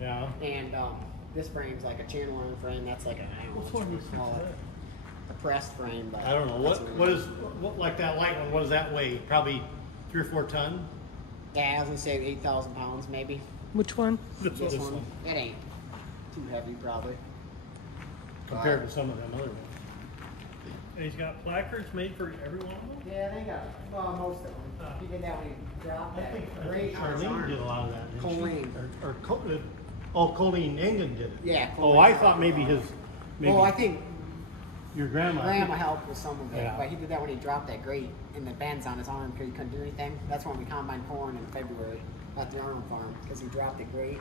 Yeah. And this frame's like a channel iron frame. That's like a, I don't know Which what one you is call it. A pressed frame. But I don't know. What like that light one, what does that weigh? Probably 3 or 4 ton? Yeah, I was gonna say 8,000 pounds maybe. Which one? This one. It ain't too heavy probably. Compared to some of them other ones. And he's got placards made for every one of them? Yeah, they got, well, most of them. He did that when he dropped I that think great on his Charlene arm. did a lot of that, didn't Colleen. she? Colleen Engen did it. Yeah, Oh, Colleen. I thought maybe Well, I think your grandma. Grandma helped with some of it, Yeah. but he did that when he dropped that grate in the bends on his arm because he couldn't do anything. That's when we combined corn in February at the arm farm because he dropped the grate,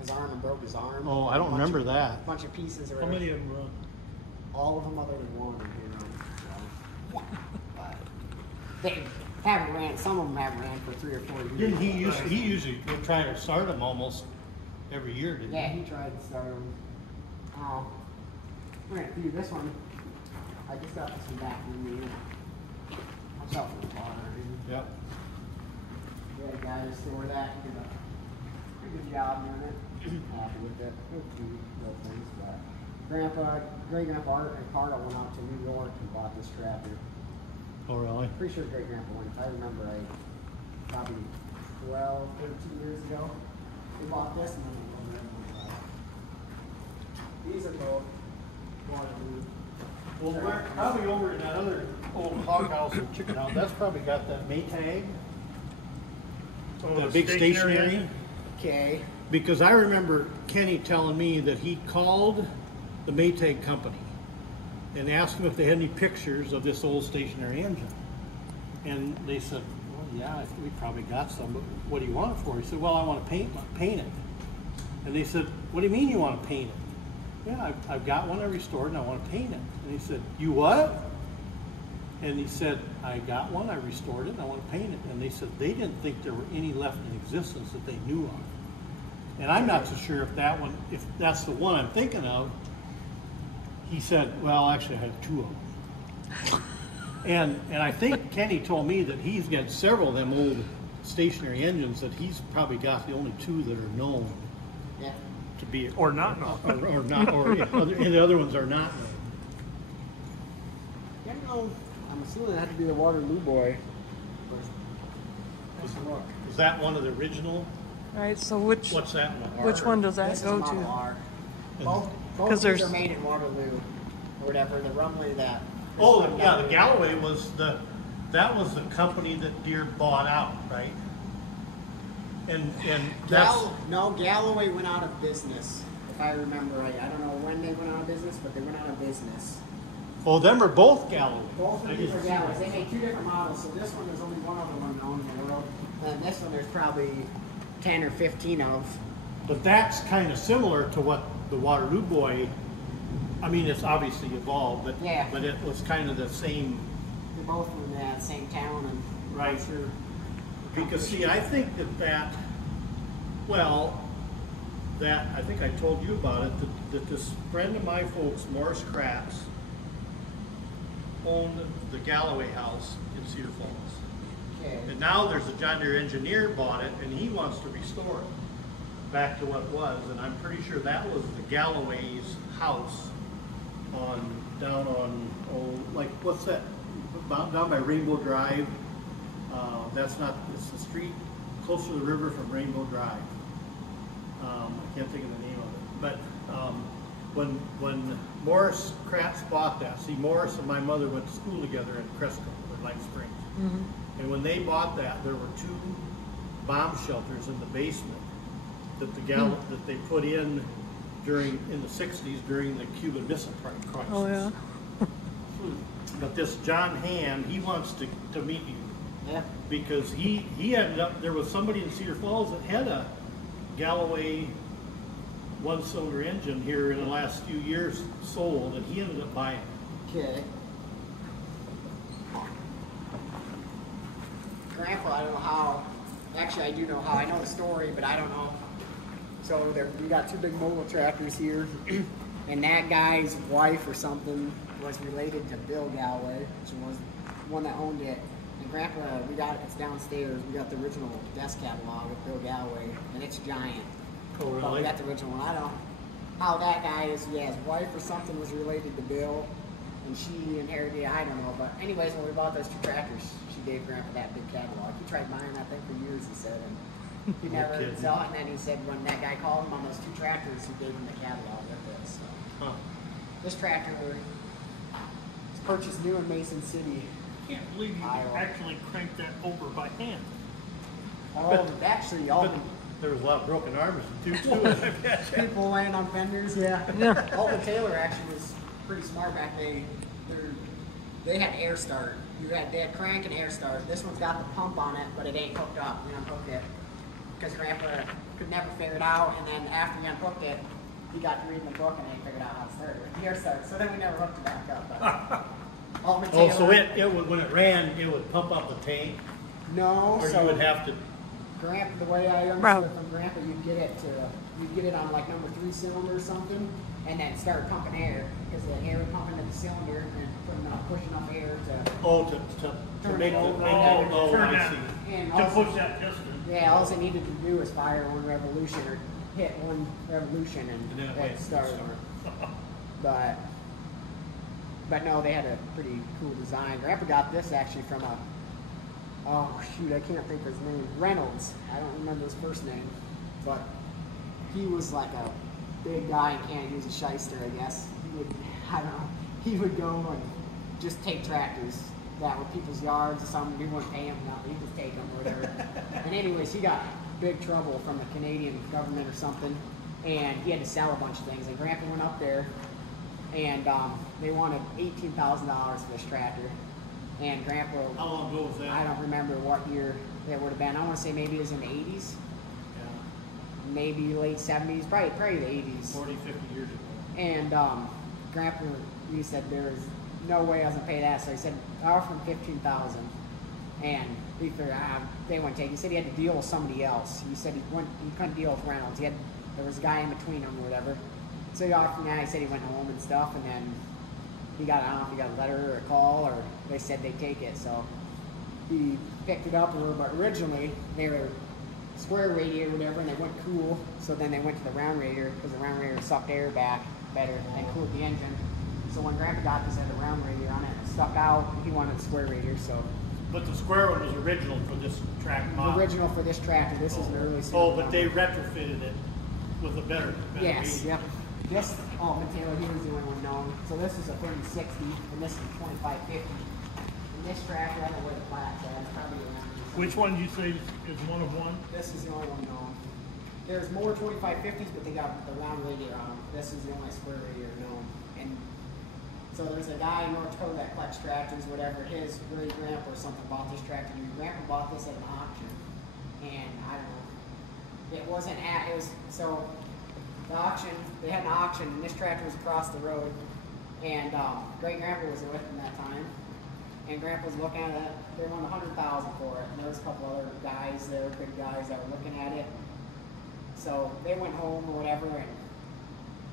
his arm, and broke his arm. Oh, I don't remember that. A bunch of pieces. How many of them run? All of them other than one. So. But they haven't ran. Some of them haven't ran for 3 or 4 years. Didn't he usually would try to start them almost every year, didn't Yeah, he? he tried to start them. We're gonna do this one. I just got this one back from me. Watch out for the water. Yep. Yeah, guys, store that. He did a pretty good job doing it. Happy with it. A few little things, but great grandpa Art and Carter went out to New York and bought this tractor. Oh, really? Pretty sure great grandpa went. If I remember right, probably 12, 13 years ago. They bought this and then they went right. These are both Waterloo. Well, we're probably over in that other old hog house or chicken house. That's probably got that Maytag. Oh, That big stationary. Okay. Because I remember Kenny telling me that he called the Maytag company and asked them if they had any pictures of this old stationary engine. And they said, well, yeah, I think we probably got some, but what do you want it for? He said, well, I want to paint it. And they said, what do you mean you want to paint it? Yeah, I've got one I restored and I want to paint it. And he said, you what? And he said, I got one, I restored it, and I want to paint it. And they said they didn't think there were any left in existence that they knew of. And I'm not so sure if that's the one I'm thinking of. He said, well, actually I have 2 of them. And I think Kenny told me that he's got several of them old stationary engines that he's probably got the only 2 that are known. Yeah. To be Or not known. or not, or the other ones are not known. I don't know. I'm assuming it had to be the Waterloo boy. Was that one of the original? All right, so which What's that one? which one does that This is go Model to? R. And- Both 'Cause of these there's- are made in Waterloo, or whatever. The Rumely that. Oh, yeah, the Galloway was the company that Deere bought out, right? And that's Galloway went out of business, if I remember right. I don't know when they went out of business, but they went out of business. oh, them are both Galloway. Both of these are Galloways. They made 2 different models, so this one there's only one other one known in the world, and this one there's probably 10 or 15 of. But that's kind of similar to what the Waterloo boy. I mean, it's obviously evolved, but Yeah. but it was kind of the same. They're both from that same town, and Right. I'm sure. Because see, I think that I think I told you about it, that this friend of my folks, Morris Kratz, owned the Galloway house in Cedar Falls. Okay. And now there's a John Deere engineer bought it and he wants to restore it back to what it was. And I'm pretty sure that was the Galloway's house down on, like, what's that? Down by Rainbow Drive. It's the street close to the river from Rainbow Drive. I can't think of the name of it. But when Morris Kratz bought that, see, Morris and my mother went to school together in Cresco, or Light Springs. Mm-hmm. And when they bought that, there were 2 bomb shelters in the basement that that they put in the 60s during the Cuban Missile Crisis. Oh yeah. But this John Hand, he wants to meet you. Yeah. Because he ended up, there was somebody in Cedar Falls that had a Galloway 1-cylinder engine here in the last few years sold, and he ended up buying it. Okay. Grandpa, I don't know how. Actually, I do know how. I know the story, but I don't know. So we got 2 big mobile tractors here, and that guy's wife or something was related to Bill Galloway, which was the one that owned it. And Grandpa, it's downstairs. We got the original desk catalog of Bill Galloway, and it's giant. Oh, But really? we got the original one. I don't know how that guy is. Yeah, his wife or something was related to Bill, and she inherited it. I don't know. But anyways, when we bought those two tractors, she gave Grandpa that big catalog. He tried buying that thing for years, he said, and he never kidding. sell it. And then he said when that guy called him on those two tractors, he gave him the catalog with it. So Huh. this tractor was purchased new in Mason City. I can't believe you Iowa. actually cranked that over by hand. Actually, all But there was a lot of broken arms too. the people laying on fenders, yeah. Yeah. Alton Taylor actually was pretty smart back then. They had air start. They had crank and air start. This one's got the pump on it, but it ain't hooked up. We unhooked it because Grandpa could never figure it out. And then after we unhooked it, he got to reading the book and they figured out how to start it with the air start. So then we never hooked it back up. But Alton Oh, Taylor, so it would, when it ran, it would pump up the tank, no. or So you would have to. Grandpa, the way I understood it from Grandpa, you'd get it on like number 3 cylinder or something, and then start pumping air because the air would pump into the cylinder and push enough air to. Oh, to Turn make it the. over. Oh, Turn I that. see. And To also, push that piston. yeah, all it needed to do was fire one revolution or hit one revolution And then and it went it started. But no, they had a pretty cool design. Grandpa got this actually from oh shoot, I can't think of his name. Reynolds. I don't remember his first name, but he was like a big guy in Canada. He was a shyster, I guess. I don't know. He would go and just take tractors that were people's yards or something. He wouldn't pay them nothing. He'd just take them or whatever. And anyways, he got big trouble from the Canadian government or something, and he had to sell a bunch of things. And Grandpa went up there, and they wanted $18,000 for this tractor. And Grandpa, How long ago was that? I don't remember what year it would have been. I want to say maybe it was in the 80s, Yeah, maybe late 70s, probably the 80s. 40, 50 years ago. And Grandpa, he said there was no way I was gonna pay that, so he said I offered him $15,000, and he figured they wouldn't take it. He said he had to deal with somebody else. He said he couldn't deal with Reynolds. There was a guy in between them or whatever. So he offered him that. He said he went home and stuff, and then I don't know if he got a letter or a call, or they said they'd take it. So he picked it up, but originally they were square radiator or whatever, and they went cool. So then they went to the round radiator because the round radiator sucked air back better and cooled the engine. So when Grandpa got this, had the round radiator on it, it stuck out. He wanted a square radiator, so But the square one was original for this track model. original for this tractor. This is an early. Oh, but they retrofitted it with a better. Yes, radiator. yep. This Alton Taylor, he was the only one known. So this is a 3060, and this is a 2550. And this tractor, I don't know where the plat's at. It's probably around here Which one did you say is one of one? This is the only one known. There's more 2550s, but they got the round radiator on them. This is the only square radiator known. And so there's a guy in North Dakota that collects tractors, whatever. His great grandpa or something bought this tractor. His grandpa bought this at an auction, and I don't know. It wasn't at. It was so. The auction, they had an auction, and this tractor was across the road, and great grandpa was with him that time, and grandpa was looking at it. They wanted $100,000 for it, and there was a couple other guys there, big guys that were looking at it. So they went home or whatever, and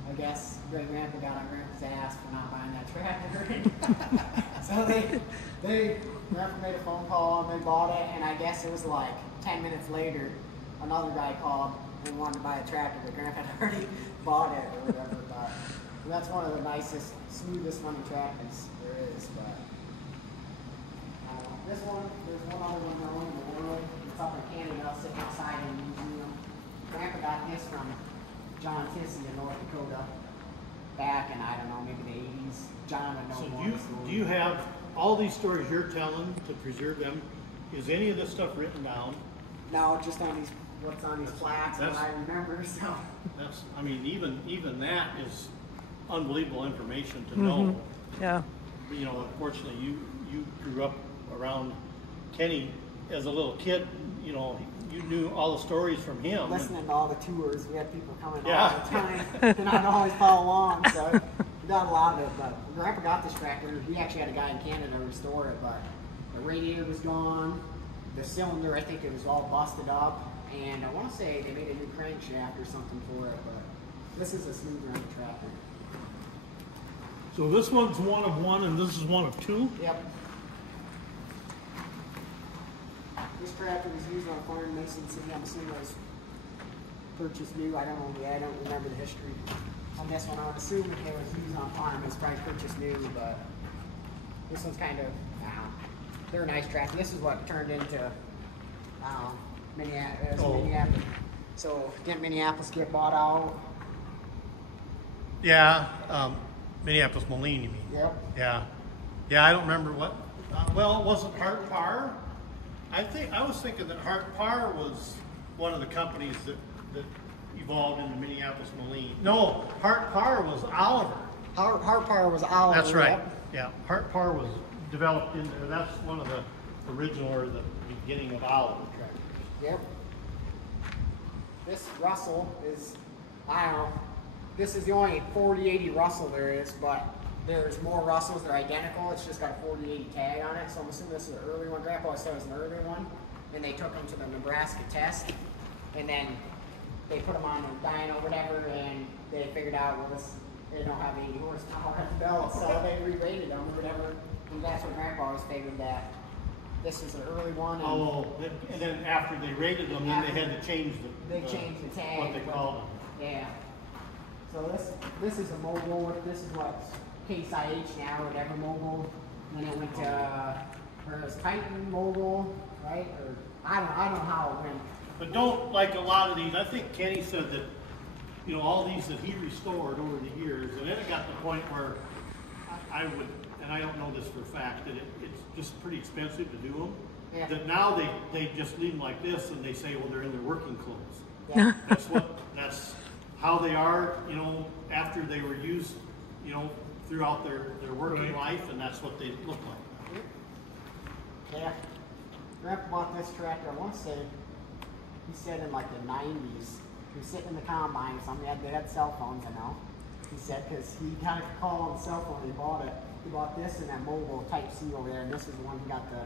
I guess great grandpa got on grandpa's ass for not buying that tractor. So grandpa made a phone call and they bought it, and I guess it was like 10 minutes later, another guy called and wanted to buy a tractor, but Grandpa had already bought it or whatever. But that's one of the nicest, smoothest running tractors there is. But this one, there's one other one known in the world. It's up in Canada, sitting outside in a museum. Grandpa got this from John Tissey in North Dakota back in, I don't know, maybe the 80s. John would know So more. do you have all these stories you're telling to preserve them? Is any of this stuff written down? No, just on these, what's on these plaques, and what I remember. So That's, I mean, even that is unbelievable information to know. Yeah. You know, unfortunately, you grew up around Kenny as a little kid. You know, you knew all the stories from him. listening to all the tours, we had people coming Yeah. all the time, and I'd always follow along. So we got a lot of it. But Grandpa got this tractor. We actually had a guy in Canada restore it, but the radiator was gone. The cylinder, I think it was all busted up. And I want to say they made a new crankshaft or something for it, but this is a smooth running tractor. So this one's one of one and this is one of two? Yep. This tractor was used on a farm in Mason City. I'm assuming it was purchased new. I don't know. Yeah, I don't remember the history on this one. I would assume if it was used on farm, it's probably purchased new, but this one's kind of, they're a nice tractor. This is what turned into Minneapolis. So didn't Minneapolis get bought out? Yeah, Minneapolis Moline, you mean? Yep. Yeah. Yeah, I don't remember what. Well, it wasn't Hart Parr. I was thinking that Hart Parr was one of the companies that evolved into Minneapolis Moline. No, Hart Parr was Oliver. Hart Parr was Oliver. That's right. Yep. Yeah, Hart Parr was developed in there. That's one of the original or the beginning of Oliver tractors. Yep. This Russell is, I don't know, this is the only 4080 Russell there is, but there's more Russells. They're identical. It's just got a 4080 tag on it. So I'm assuming this is an early one. Grandpa always said it was an early one. And they took them to the Nebraska test. And then they put them on the dyno or whatever. And they figured out, well, they don't have 80 horsepower at the belt. So they re-rated them or whatever. And that's what Grandpa always figured that this is an early one. And then after they rated them, then they had to change They changed the tag. what they called them. Yeah. So this is a mobile. This is what's Case IH now, or whatever mobile. And then it went to or it was Titan mobile, right? Or I don't know how it went. But don't, like a lot of these, I think Kenny said that, you know, all these that he restored over the years, and then it got to the point where I would, and I don't know this for a fact, that it's just pretty expensive to do them. Yeah. That now they just leave them like this, and they say, well, they're in their working clothes. Yeah. That's how they are, you know, after they were used, you know, throughout their working life, and that's what they look like. Yeah. Grandpa bought this tractor, I want to say, he said in like the 90s. He was sitting in the combine or something. They had cell phones, I know. He said, because he kind of called on the cell phone, he bought it. He bought this and that mobile Type C over there, and this is the one he got the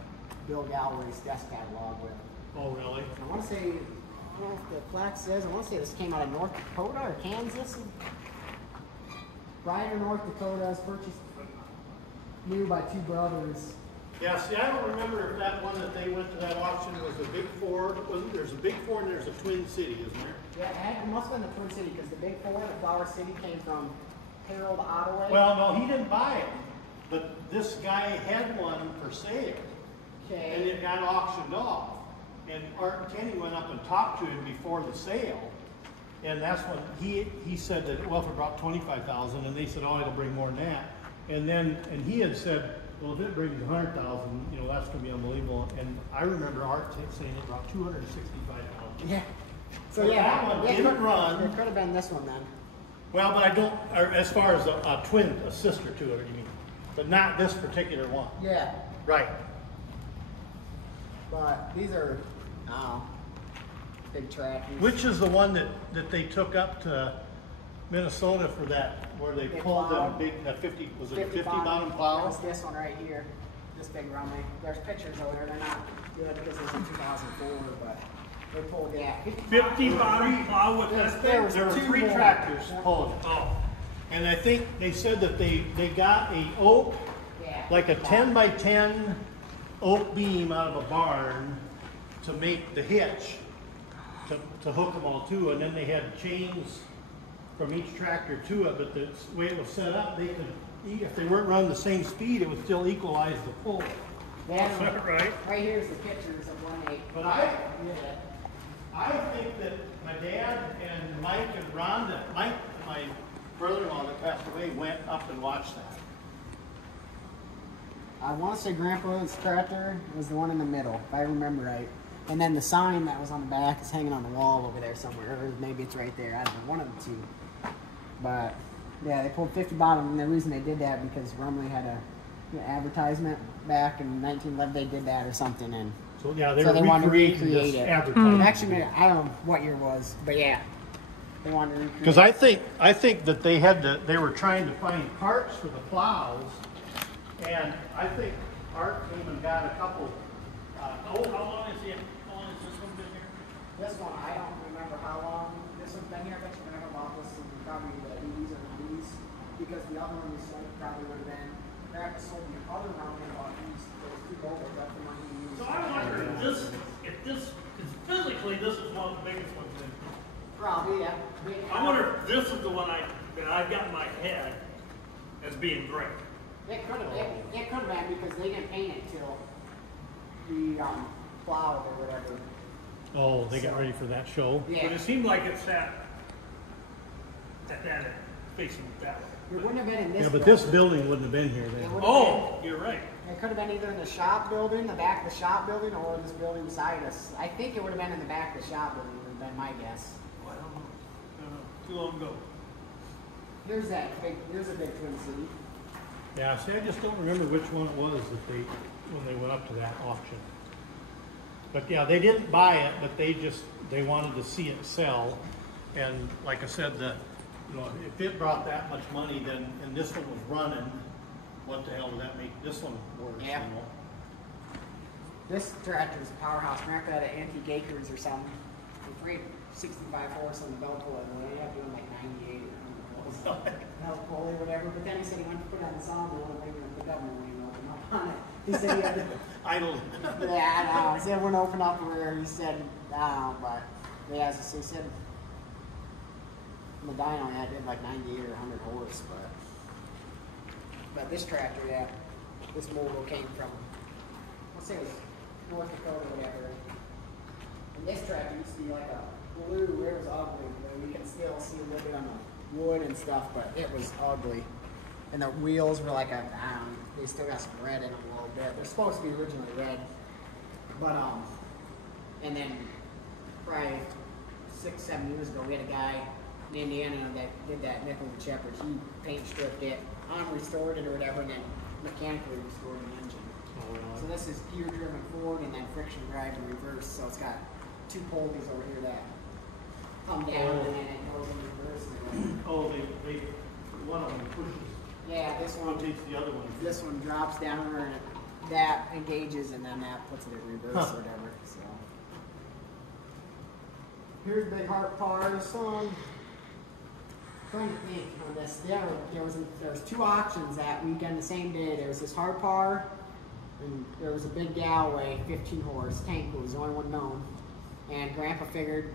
Bill Gallery's desk catalog with. Oh, really? I want to say, I don't know if the plaque says, I want to say this came out of North Dakota or Kansas. Ryder, North Dakota is purchased new by two brothers. Yeah, see, I don't remember if that one that they went to that auction was a Big Four. There's a Big Four and there's a Twin City, isn't there? Yeah, it must have been the Twin City because the Big Four, the Flower City, came from Harold Ottaway. Well, no, he didn't buy it. But this guy had one for sale. Okay. And it got auctioned off. And Art and Kenny went up and talked to him before the sale. And that's when he said that, well, if it brought $25,000, and they said, oh, it'll bring more than that. And he had said, well, if it brings $100,000, you know, that's going to be unbelievable. And I remember Art saying it brought $265,000. Yeah. So Well, yeah, that one didn't run. It could have been this one then. Well, but I don't, or as far as a twin, a sister to it, you mean, but not this particular one. Yeah. Right. But these are big tractors. Which is the one that they took up to Minnesota for that, where they Big pulled plow. them big, that 50, was it a 50 bottom plow? That's this one right here. This big Rumely. There's pictures over there. They're not good because it's in 2004, but they pulled that. 50 bottom plow with that thing? There were two 3 more. tractors pulling it. Oh. And I think they said that they got a oak, Yeah. like a 10 by 10 oak beam out of a barn to make the hitch, to hook them all to, and then they had chains from each tractor to it, but the way it was set up, they could, if they weren't running the same speed, it would still equalize the pull. That one, Right. right here's the pictures of when they. But I think that my dad and Mike and Rhonda, Mike, my brother-in-law that passed away, went up and watched that. I want to say Grandpa's tractor was the one in the middle, if I remember right. And then the sign that was on the back is hanging on the wall over there somewhere, or maybe it's right there. I don't know, one of the two. But yeah, they pulled 50 bottom, and the reason they did that because Rumely had an advertisement back in 1911. They did that or something, and So yeah, they So were they wanted to recreating recreate this it. advertising. actually, I don't know what year it was, but yeah, they wanted to recreate. Because I think that they were trying to find parts for the plows, and I think Art came and got a couple. How long is this one been here? This one, I don't remember how long this one's been here. I bet you remember about this in probably the 80s or 90s, because the other one we sold probably would have been. Grandpa sold the other one about these two boulders. That's the one he used. So I wonder if this, because physically this is one of the biggest ones in. Probably, yeah. I wonder if this is the one that I've got in my head as being gray. It could have been because they didn't paint it till the plowed or whatever. Oh, they got ready for that show? But Yeah. it seemed like it's at that end, facing that way. It wouldn't have been in this. Yeah, but building. this building wouldn't have been here It then. would've Oh, you're right. It could have been either in the shop building, the back of the shop building, or this building beside us. I think it would have been in the back of the shop building, would have been my guess. I don't know. Too long ago. Here's a big Twin City. Yeah, see, I just don't remember which one it was that when they went up to that auction. But yeah, they didn't buy it, but they wanted to see it sell. And like I said, if it brought that much money, then, and this one was running, what the hell would that make this one worse, Yeah. you know? This tractor's a powerhouse. America had an Antique Acres or something. They rate 65 horse on the belt pull, and they ended up doing like 98 or 100 belt pull or whatever. But then he said he went to put it on the sawmill and the government wouldn't open up on it. He said he had to. Idle. Yeah, I know. He said it wouldn't open up where he said, but yeah, so he said Medina had did like 98 or 100 horse, but this tractor, yeah, this mogul came from, let's say it was North Dakota or whatever. And this tractor used to be like a blue, it was ugly, but we can still see a little bit on the wood and stuff, but it was ugly. And the wheels were like they still got some red in them a little bit. They're supposed to be originally red. But, and then probably 6-7 years ago, we had a guy in Indiana that did that nickel and shepherd. He paint stripped it, restored it or whatever, and then mechanically restored the engine. Oh, really? So this is gear driven forward and then friction drive in reverse. So it's got two pulleys over here that come down and then it goes in reverse. Oh, they one of them pushes, Yeah, this one. rotates the other one. This one drops down and that engages and then that puts it in reverse or whatever. So here's big heart cars. Trying to think on this. There was two auctions that weekend the same day. There was this hard par and there was a big Galloway 15 horse tank was the only one known. And Grandpa figured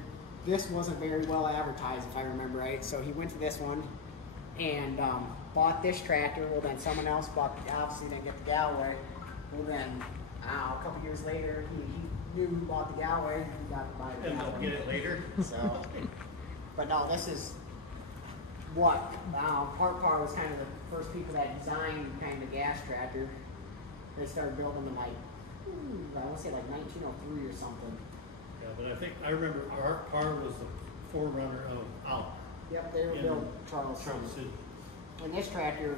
this wasn't very well advertised if I remember right. So he went to this one and bought this tractor. Well, then someone else obviously didn't get the Galloway. Well, then a couple years later, he knew who bought the Galloway. He got to buy the And Galloway. they'll get it later. So, but no, this is what Par was kind of the first people that designed kind of the gas tractor. They started building them like I want to say like 1903 or something. Yeah, but I remember our was the forerunner of Al. Yep, they were in built Charles City. And this tractor,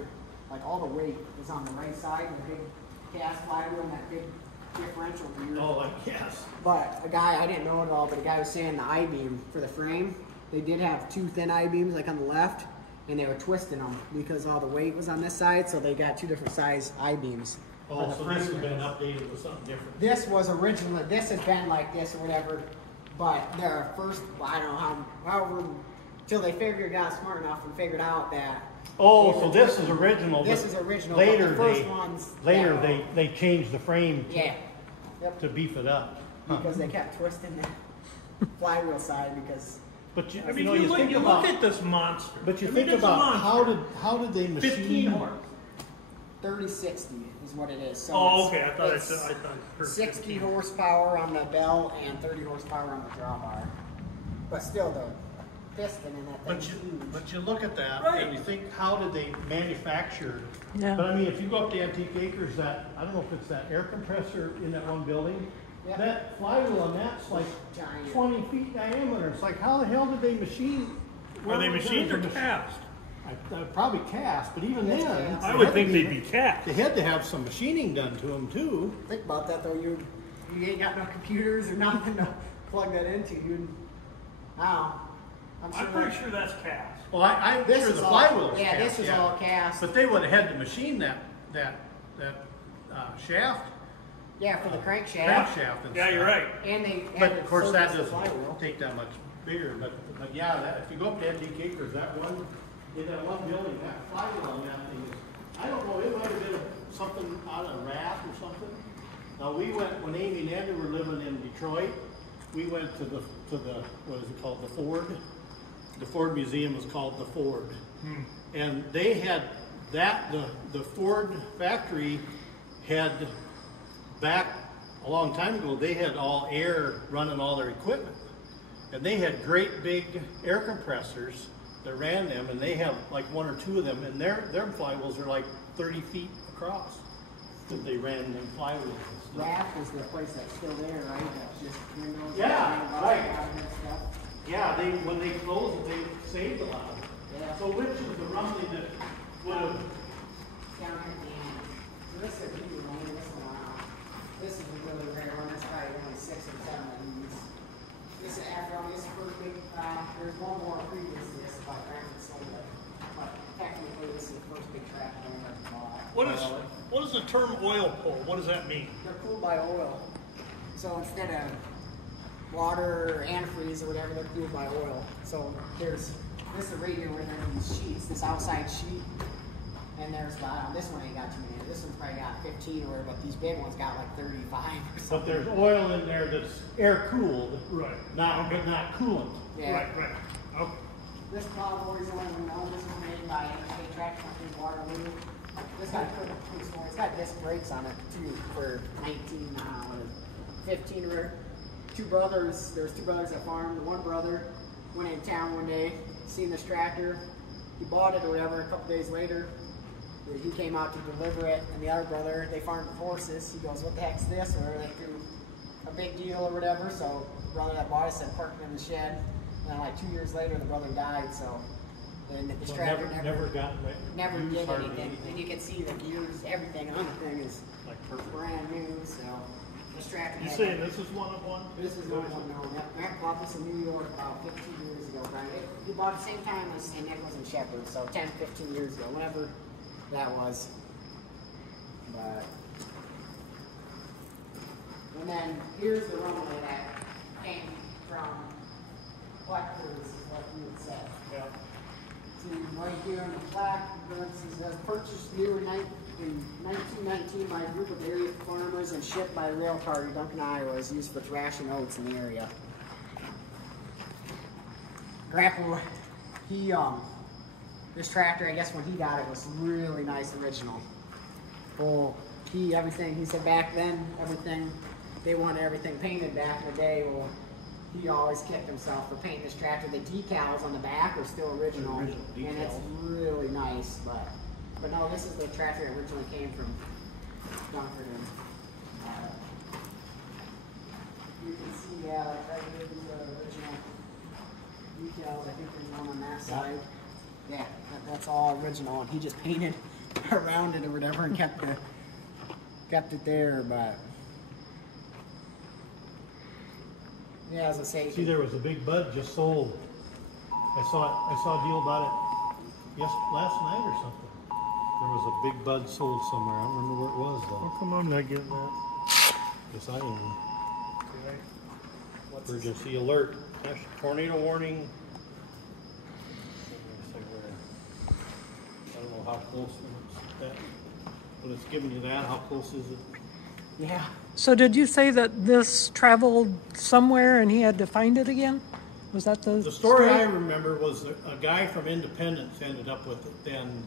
like all the weight is on the right side, and the big cast flywheel and that big differential gear. Oh, like yes. But a guy, I didn't know it all, but a guy was saying the I-beam for the frame, they did have two thin I-beams like on the left, and they were twisting them because all the weight was on this side, so they got two different size I-beams. Oh, so this has been updated with something different. This was originally, this has been like this or whatever, but their first, I don't know however, till they got smart enough and figured out that. Oh, so this is original. This but is original. Later, but the first ones. they changed the frame Yeah. Yep. to beef it up. Because they kept twisting the flywheel side because. But you, I mean, you know, you think look about, at this monster. but you I mean, think it's a about monster. how did they machine 15 horse. 3060 is what it is. So Oh, it's- okay. I thought it's I heard 60 15. horsepower on the bell and 30 horsepower on the drawbar. But still, the piston in that thing's huge. But you look at that Right. and you think, how did they manufacture? Yeah. But I mean, if you go up to Antique Acres, I don't know if it's that air compressor in that one building. Yep. That flywheel on that's like Giant. 20 feet diameter. It's like, how the hell did they machine? Were they Well, machined or they're- cast? Probably cast, but even Yes, then, cast. I they would had think to they'd be cast. They had to have some machining done to them too. Think about that though. You ain't got no computers or nothing to plug that into. I'm I'm pretty sure that's cast. Well, I'm This sure is the all- flywheel is yeah, cast. this is all cast. But they would have had to machine that shaft, Yeah, for the crankshaft. crankshaft and Yeah, stuff. you're right. And they. But had of to course, that service the flywheel. doesn't take that much bigger. But yeah, if you go up to Antique Acres, in that one building, that flywheel on that thing is, I don't know, it might have been something out of wrath or something. Now we went, when Amy and Andrew were living in Detroit, we went to the what is it called, the Ford, the Ford Museum was called the Ford. And they had that, the Ford factory had, back a long time ago, they had all air running all their equipment. And they had great big air compressors that ran them, and they have like 1 or 2 of them, and their flywheels are like 30 feet across that they ran them flywheels and stuff. Raft is the place that's still there, right? That's just windows. Yeah, right. And stuff. Yeah, when they closed it, they saved a lot. Yeah. So which is the Rumely that would have, Down at the end. So this is a new one. This is a really rare one. There's probably only 6 or 7 of these. This is after all this first big. There's one more previous to this, but Randy sold it. But technically, this is the first big tractor I ever bought. What is the term oil pull? What does that mean? They're cooled by oil. So instead of water or antifreeze or whatever, they're cooled by oil. So this is right here where there are these sheets, this outside sheet, and there's this one ain't got too many. This one's probably got 15 or whatever, but these big ones got like 35 or but something. there's oil in there that's air cooled, Right. but not coolant. Yeah. Right. Okay. This plowboy is the one we know. This was made by a tractor company, Waterloo. This got it's got disc brakes on it too for 15 or 2 brothers. There was 2 brothers that farmed. The one brother went in town one day, seen this tractor. He bought it or whatever. A couple days later, he came out to deliver it, and the other brother, they farmed horses. He goes, "What the heck's this?" Or they threw a big deal or whatever. So the brother that bought it said, "Park it in the shed." And then like 2 years later, the brother died. So and this So tractor never got never used did hardly anything. And you can see the gears, everything on the thing is like perfect. brand new. So this tractor. You had say like- this is one of one? This is one of them. No, Matt bought this in New York about 15 years ago. Brian. He bought it the same time as St. Nicholas and Shepherd, so 10, 15 years ago, whenever that was. But and then here's the Rumely that came from collectors, is what you would say. Yeah. See, right here on the plaque, it says purchased new in 1919 by a group of area farmers and shipped by rail car to Dunkerton, Iowa, is used for thrashing oats in the area. Grandpa, this tractor, I guess when he got it, was really nice, original. Well, he said back then, they wanted everything painted back in the day. Well, he always kicked himself for painting this tractor. The decals on the back are still original, and it's really nice. But no, this is the tractor that originally came from Dunkerton. You can see, like right here, these are original decals. I think there's one on that side. Yeah, that's all original, and he just painted around it or whatever and kept it there. But yeah, as I say, See, there was a big bud just sold. I saw a deal about it last night or something. There was a big bud sold somewhere. I don't remember where it was though. How come I'm not getting that? Yes, I am. Emergency alert. Tornado warning. I don't know how close when it's giving you that. How close is it? yeah. So did you say that this traveled somewhere and he had to find it again? Was that the story I remember was a guy from Independence ended up with it then.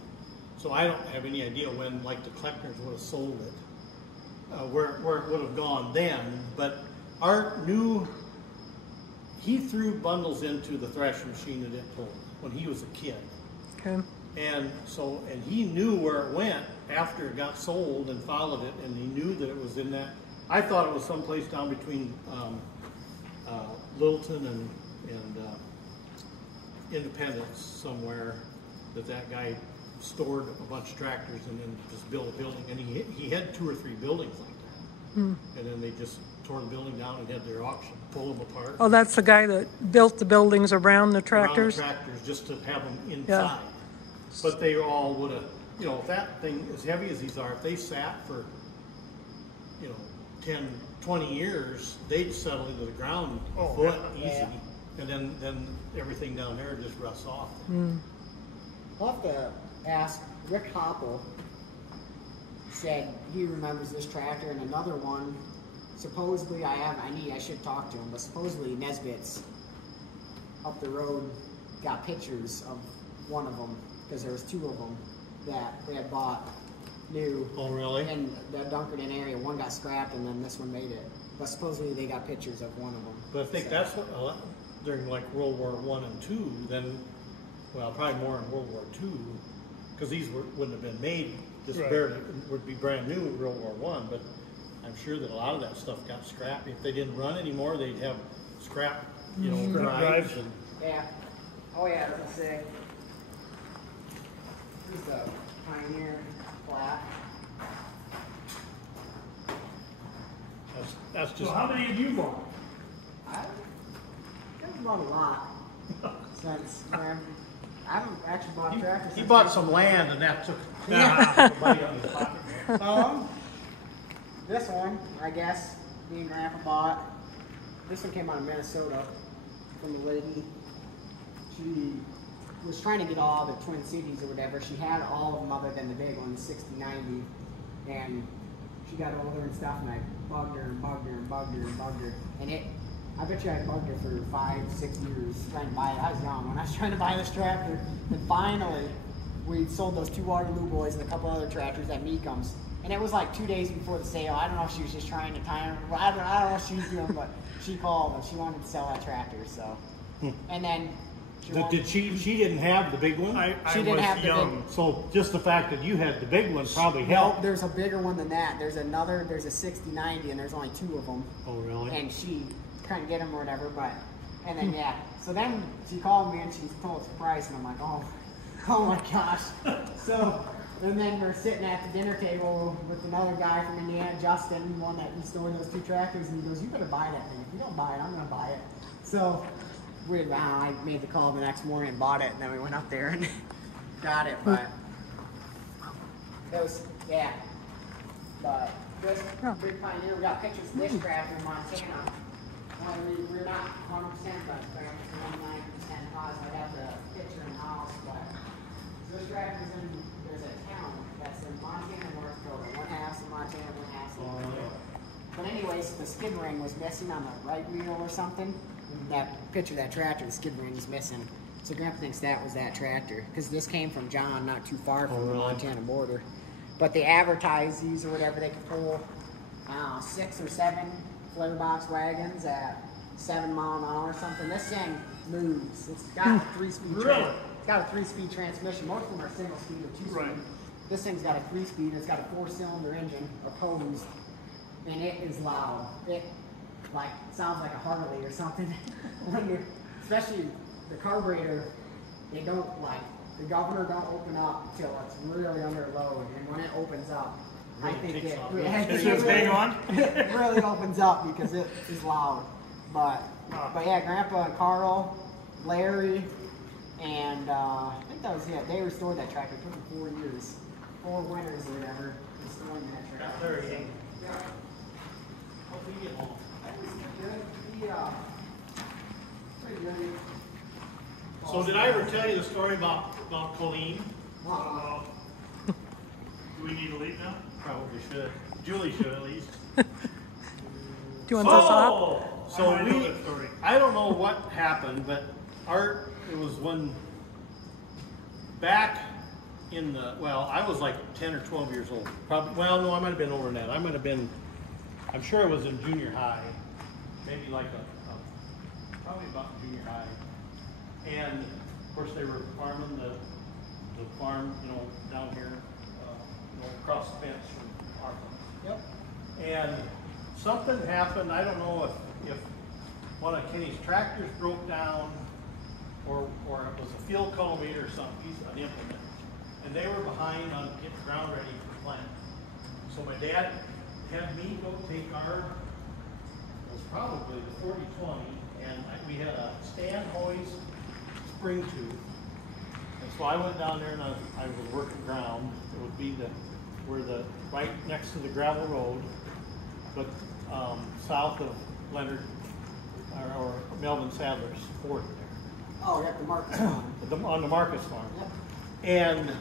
So I don't have any idea when, like, the collectors would have sold it, where it would have gone then. But Art knew, he threw bundles into the thrashing machine that it pulled when he was a kid. Okay. And he knew where it went after it got sold and followed it, and he knew that it was in that. I thought it was someplace down between Littleton and Independence somewhere that guy stored a bunch of tractors and then just built a building. And he had 2 or 3 buildings like that. And then they just tore the building down and had their auction, pull them apart. Oh, that's the guy that built the buildings around the tractors? Around the tractors, just to have them inside. Yeah. But they all would have, if that thing, as heavy as these are, if they sat for, 10, 20 years, they'd settle into the ground a foot easy. Yeah. And then everything down there just rusts off. I'll have to ask. Rick Heiple said he remembers this tractor, and another one. Supposedly, I should talk to him, but supposedly Nesbitt's up the road got pictures of one of them because there was 2 of them that they had bought new. Oh, really? In the Dunkerton area, one got scrapped and then this one made it. But supposedly they got pictures of one of them. But I think that's what, during like World War I and II, then, well, probably more in World War II, because these wouldn't have been made, this barely would be brand new in World War I, but I'm sure that a lot of that stuff got scrapped. If they didn't run anymore, they'd have scrap, you know, drives. And, yeah. Oh yeah, let's say. Here's the Pioneer flat. that's just. So how many have you bought? I've bought a lot since I haven't actually bought tractors. He bought some land and that took Yeah. the money out of his pocket. This one, I guess, me and Grandpa bought. This one came out of Minnesota from a lady. She was trying to get all the Twin Cities or whatever. She had all of them other than the big one, the 6090. And she got older and stuff, and I bugged her and bugged her and bugged her and bugged her. And I bet you I bugged her for 5-6 years trying to buy it. I was young when I was trying to buy this tractor. And finally, we sold those 2 Waterloo boys and a couple other tractors at Meekums. And it was like 2 days before the sale. I don't know if she was just trying to time her. I don't know what she was doing, but she called and she wanted to sell that tractor. So, and then She didn't have the big one? She didn't have the young. big. So just the fact that you had the big one probably No, helped. there's a bigger one than that. There's a 6090, and there's only 2 of them. Oh, really? And she couldn't get them or whatever, but, and then, yeah. So then she called me and she told us the price, and I'm like, oh my gosh. So, and then we're sitting at the dinner table with another guy from Indiana, Justin, one that restored those 2 tractors, and he goes, you better buy that thing. If you don't buy it, I'm going to buy it. So, I made the call the next morning and bought it, and then we went up there and got it, but it was, yeah. But this big Pioneer, we got pictures of this tractor in Montana. We're not 100%, but we're 99% positive. I got the picture in the house, but this tractor's in, there's a town that's in Montana, North Dakota. One half's in Montana, one half's in North Dakota. But anyways, the skid ring was missing on the right wheel or something. That picture of that tractor, the skid ring is missing. So Grandpa thinks that was that tractor, because this came from John, not too far from the Montana border. But they advertise these or whatever, they could pull 6 or 7 flare box wagons at 7 miles an hour or something. This thing moves. It's got a 3-speed. Really? It's got a 3-speed transmission. Most of them are single speed or 2-speed. Right. This thing's got a 3-speed. It's got a 4-cylinder engine opposed, and it is loud. It sounds like a Harley or something. Especially the carburetor, they don't the governor don't open up until it's really under load, and when it opens up, I think it hang on. it really opens up because it is loud. But yeah, Grandpa and Carl, Larry, and I think that was it. They restored that tractor. It took them 4 years, 4 winters or whatever, restoring that tractor. Yeah. How'd we get home? Pretty good. So did I ever tell you the story about Colleen? Do we need to leave now? Probably should. Julie should at least. Do you want this up? So I know that story. I don't know what happened, but it was when back in the, I was like 10 or 12 years old. Probably, no, I might have been over than that. I might have been, I'm sure it was in junior high. Maybe like probably about junior high. And of course they were farming the farm, down here, across the fence from our place. Yep. And something happened. I don't know if one of Kenny's tractors broke down or it was a field cultivator or some piece of an implement. And they were behind on getting the ground ready for plant. So my dad had me go take it was probably the 4020, and we had a Stan Hoy's spring tube. And so I went down there and I was working ground. It would be right next to the gravel road, but south of Leonard or Melvin Sadler's fort there. Oh, you have the Marcus farm. On the Marcus farm. Yep. And,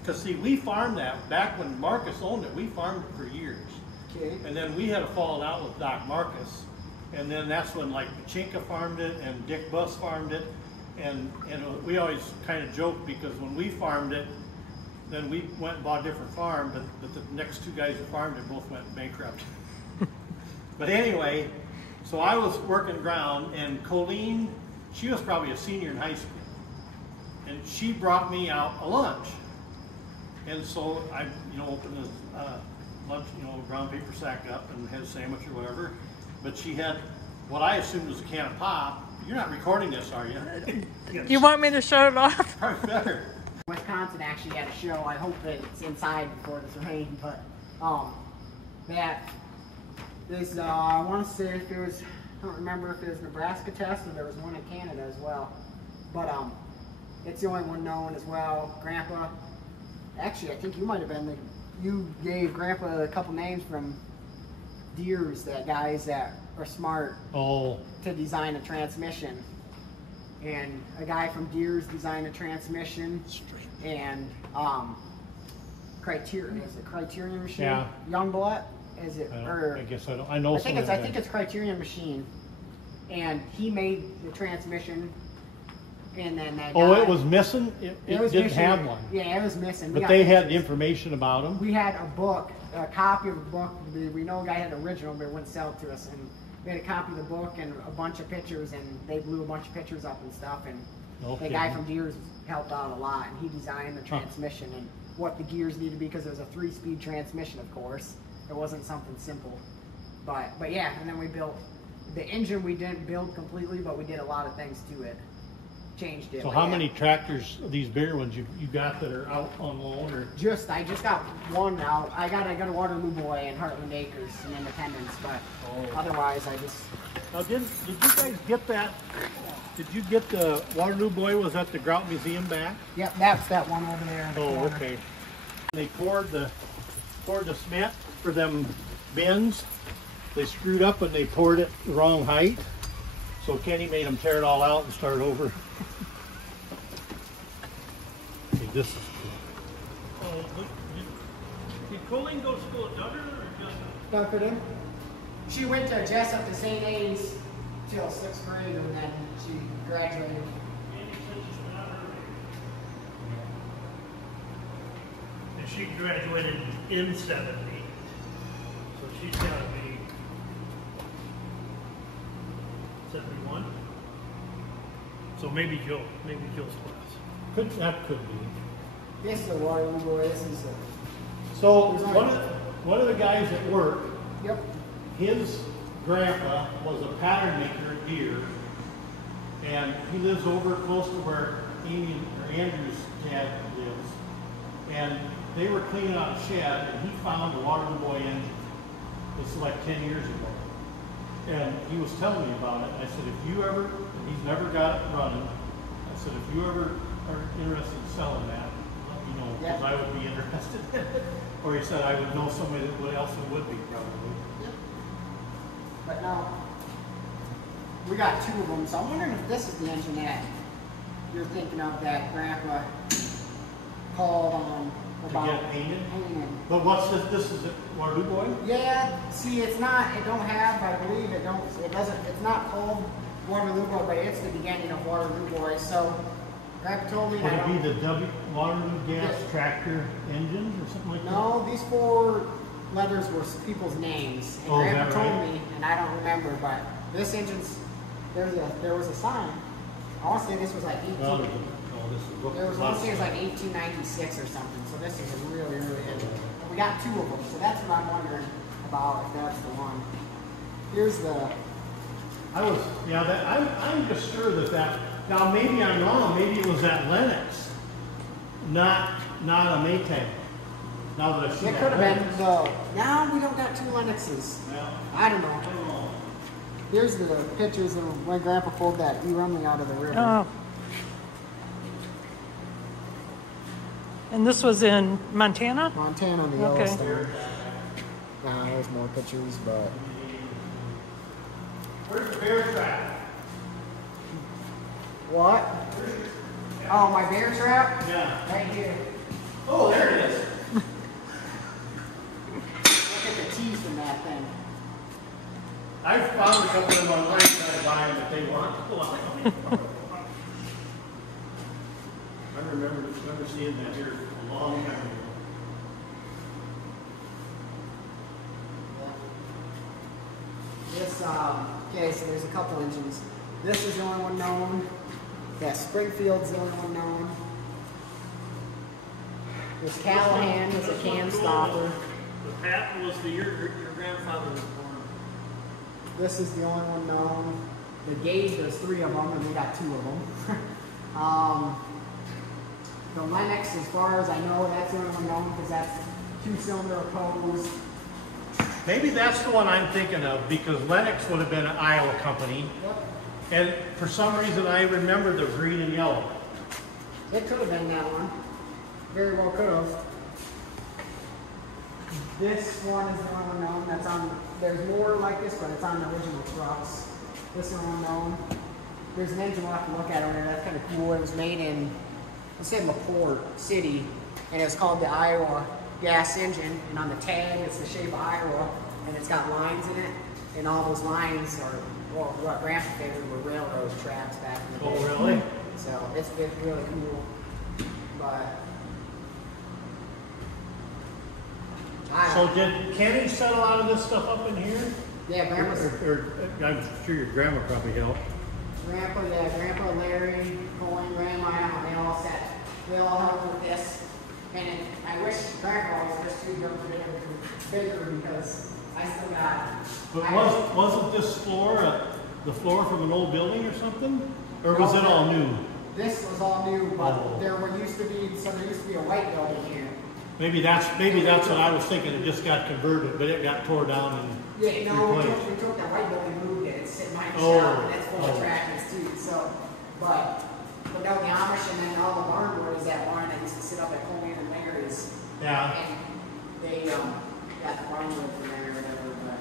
because see, we farmed that, back when Marcus owned it, we farmed it for years. Okay. And then we had a falling out with Doc Marcus. And then that's when like Pachinka farmed it and Dick Buss farmed it. And we always kind of joke because when we farmed it, then we went and bought a different farm, but the next two guys who farmed it both went bankrupt. But anyway, so I was working ground, and Colleen, she was probably a senior in high school, and she brought me out a lunch. And so I, opened the lunch, brown paper sack up and had a sandwich or whatever. But she had what I assumed was a can of pop. You're not recording this, are you? Do you want me to shut it off? Probably better. Wisconsin actually had a show. I hope that it's inside before this rain, but that this I want to say if it was, I don't remember if it was Nebraska test or there was one in Canada as well, but it's the only one known as well. Grandpa, actually I think you might have been you gave Grandpa a couple names from Deere's, that guys that are smart to design a transmission. And a guy from Deere's designed a transmission, and Criterion machine. Yeah. Youngblood, is it? I guess I don't. I know. I think it's Criterion machine, and he made the transmission. And then that guy, it was missing. It didn't missing. have one. Yeah, it was missing. But they had the information about them. We had a book, a copy of the book. We know a guy had an original, but it wouldn't sell it to us. And we had a copy of the book and a bunch of pictures, and they blew a bunch of pictures up and stuff. And the guy from Deere's helped out a lot, and he designed the transmission and what the gears needed to be, because it was a 3-speed transmission, of course. It wasn't something simple. But yeah, and then we built the engine. We didn't build completely, but we did a lot of things to it. Changed it. So how many tractors, these bigger ones, you got that are out on loan, or? I just got one out. I got a Waterloo Boy and Heartland Acres and Independence, but otherwise I just. Now did you guys get that? Did you get the Waterloo Boy? Was at the Grout Museum back? Yep, that's that one over there. In the corner. Okay. They poured the cement for them bins. They screwed up and they poured it the wrong height. So Kenny made them tear it all out and start over. Okay, this is cool. Did Colleen go to school at Dunkerton or just? Dunkerton. She went to Jessup to St. A's till 6th grade, and then she graduated. And she graduated in 70. So she's got to be 71. So maybe Joe's class. That could be. This is a Waterloo Boy. This is a. So one of the guys at work, Yep. his grandpa was a pattern maker at Deere, and he lives over close to where Andrew's dad lives. And they were cleaning out a shed, and he found a Waterloo Boy engine. This is like 10 years ago. And he was telling me about it. I said, he's never got it running. I said, if you ever are interested in selling that, let me know, because I would be interested in it. Or he said, I would know somebody that else would be, probably. Yep. But now, we got 2 of them, so I'm wondering if this is the engine that you're thinking of that Grandpa called on about. To get painted? Painted. But what's this? This is a Waterloo Boy? Yeah, see, it's not, it don't have, I believe, it doesn't, it's not called Waterloo Boy, but it's the beginning of Waterloo Boy, so Grandpa told me Would that. it be the Waterloo gas tractor engines or something like that? No, these 4 letters were people's names, and Grandpa told me, and I don't remember, but this engine's, there was a sign. I want to say this was like 18. There was one thing, it was like 1896 or something, so this is a really, really good one. We got 2 of them, so that's what I'm wondering about, if that's the one. Here's the. I'm just sure that, now maybe I'm wrong, maybe it was that Lennox, not a Maytag. Now that I see It that could have been, Lennox. no. Now we don't got 2 Lennoxes. Yeah. I don't know. Here's the pictures of when Grandpa pulled that Rumely out of the river. Oh. And this was in Montana? Montana and the Okay. Yellowstone. Nah, there's more pictures, but. Where's the bear trap? What? Oh, my bear trap? Yeah. Right here. Oh, there it is. Look at the teeth in that thing. I've found a couple of them online trying to buy them if they want. I remember seeing that here a long time ago. This, okay, so there's a couple engines. This is the only one known. Yeah, Springfield's the only one known. This Callahan is a cam stopper. The patent was the year your grandfather was born. This is the only one known. The gauge, there's 3 of them, and we got 2 of them. The Lennox, as far as I know, that's the only one known because that's 2-cylinder opposed. Maybe that's the one I'm thinking of, because Lennox would have been an Iowa company. Yep. And for some reason, I remember the green and yellow. It could have been that one. Very well could have. This one is the only one known. That's on. There's more like this, but it's on the original trucks. This one unknown. There's an engine we'll have to look at over there. That's kind of cool. It was made in, let's say, LaPorte City, and it's called the Iowa gas engine. And on the tag, it's the shape of Iowa, and it's got lines in it. And all those lines are, well, what Grandpa figured were railroad tracks back in the day. Oh, really? So it's really cool. But So did Kenny set a lot of this stuff up in here? yeah, Grandpa's. I'm sure your grandma probably helped. Grandpa, yeah, Grandpa, Larry, Colin, Grandma, I don't know, they all sat, they all helped with this. And I wish Grandpa was just too young for him to bigger because I still got. But wasn't this floor the floor from an old building or something? Or was it all new? This was all new, but Oh. there used to be a white building here. Maybe that's what I was thinking. It just got converted, but it got tore down and Yeah, no, we replaced. took that white building, moved it, it's sitting behind the Oh. shop, and that's full of Oh. tractors too, so, but no, the Amish and then all the barn boys that barn that used to sit up at Colleen and Larry's. Yeah. And they, got the barn board from there or whatever, but.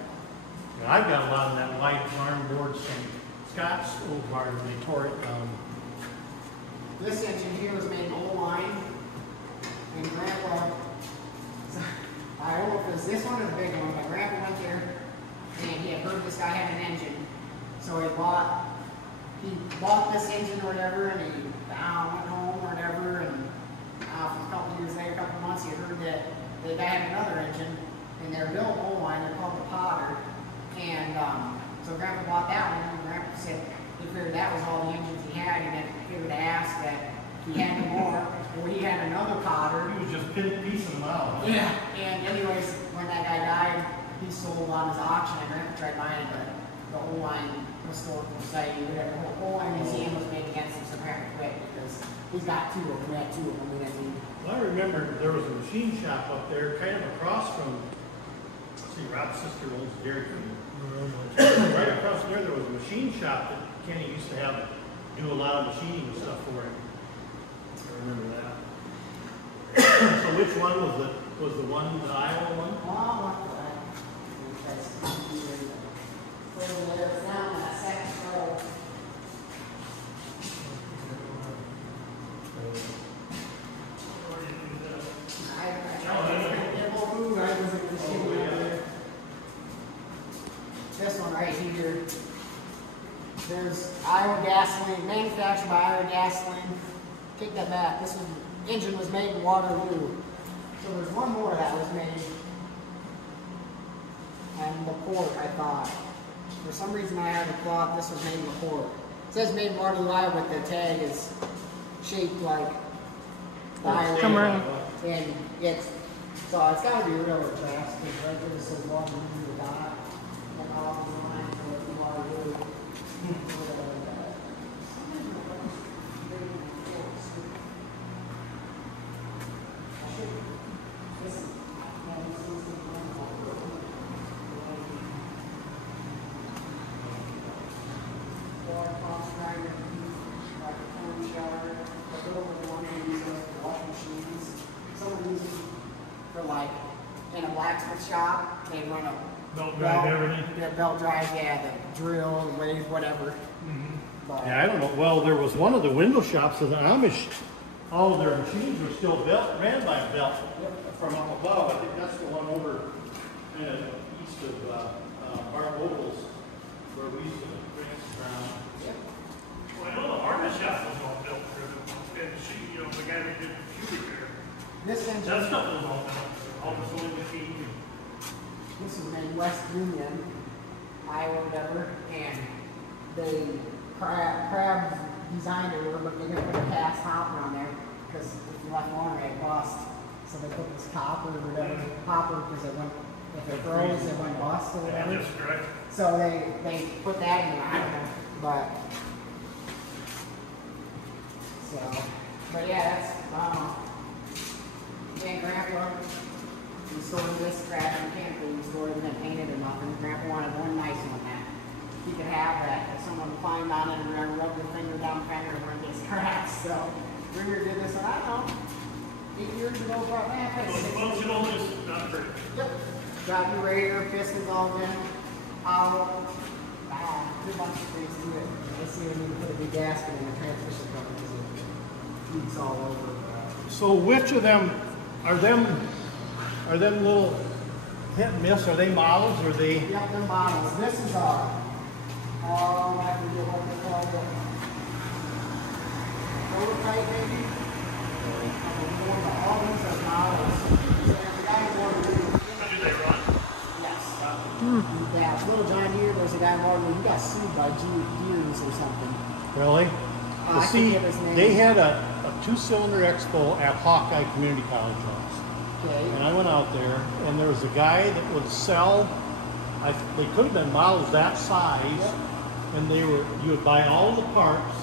I've got a lot of that white barn boards from Scott's old barn. They tore it down. This engine here was made in old line, and Grandpa, I don't know if it was this one or the big one, but Grandpa went there, and he had heard this guy had an engine, so he bought this engine or whatever, and he went home or whatever, and for a couple years later, a couple months, he heard that the guy had another engine, and they're built old line, they're called the Potter, and so Grandpa bought that one, and Grandpa said he figured that was all the engines he had, and then he would ask that he had no more, or he had another Potter. He was just piecing them out. Yeah, and anyways, when that guy died, he sold on his auction, and Grandpa tried buying it, but the old line historical society, whatever, the old line museum was made against him, so Grandpa quit because he's got 2 of them. We had 2 of them. We didn't need. Well, I remember there was a machine shop up there, kind of across from. See, Rob's sister owns Dairy Queen. Right across there was a machine shop that Kenny used to have do a lot of machining stuff for him. I remember that. So which one was the one, the Iowa one? Over there, down in that second row. This one right here. There's Iowa gasoline, manufactured by Iowa gasoline. Take that back. This engine was made in Waterloo. So there's one more that was made in LaPorte, I thought. For some reason I had thought this was made in LaPorte. It says made in Waterloo, Iowa, but the tag is shaped like the Iowa. Come around. And it's gotta be railroad tracks, because right there it says Waterloo, the dot, and all the line for Waterloo. In a blacksmith shop, they run a Belt drive everything. Yeah, belt drive, yeah, the drill, lathe, whatever. But, Yeah, I don't know. Well, there was one of the window shops of the Amish. All of their machines were still ran by belt from up above. I think that's the one over east of Bar Ovals, where we used to prance around. Well, I know the harness shop was all built driven. And she, the guy This engine. That stuff was all the sewing machine. This is in West Union, Iowa, whatever, and they Crab designed it, but they didn't put a cast hopper on there because if you left longer, it bust. So they put this copper or whatever hopper because it went, if it froze, it went bust or whatever. That's correct. So they put that in there. I don't know, but yeah, that's and Grandpa restored this crab and camper, restored it and painted or nothing. Grandpa wanted one nice one that he could have that if someone climbed on it and rubbed their finger down the fender and wouldn't get scratched. So Ringer did this, and I don't know, 8 years ago, about that. So it's functional, just not pretty. Yep. Got new radiator, pistons all in. Good bunch of things to it. I see we need to put a big gasket in the transmission cover because it leaks all over. So which of them are them little hit and miss? Are they models or are they? Yep, they're models. This is I forget what they call it. Prototype maybe? All these are models. The guy who ordered How do they run? yes. Yeah, Little John Deere, there's a guy who ordered, he got sued by Deere's or something. Really? I See, forget his name. they had a 2-cylinder expo at Hawkeye Community College once. Okay. And I went out there, and there was a guy that would sell, they could have been models that size, Yep. and you would buy all the parts,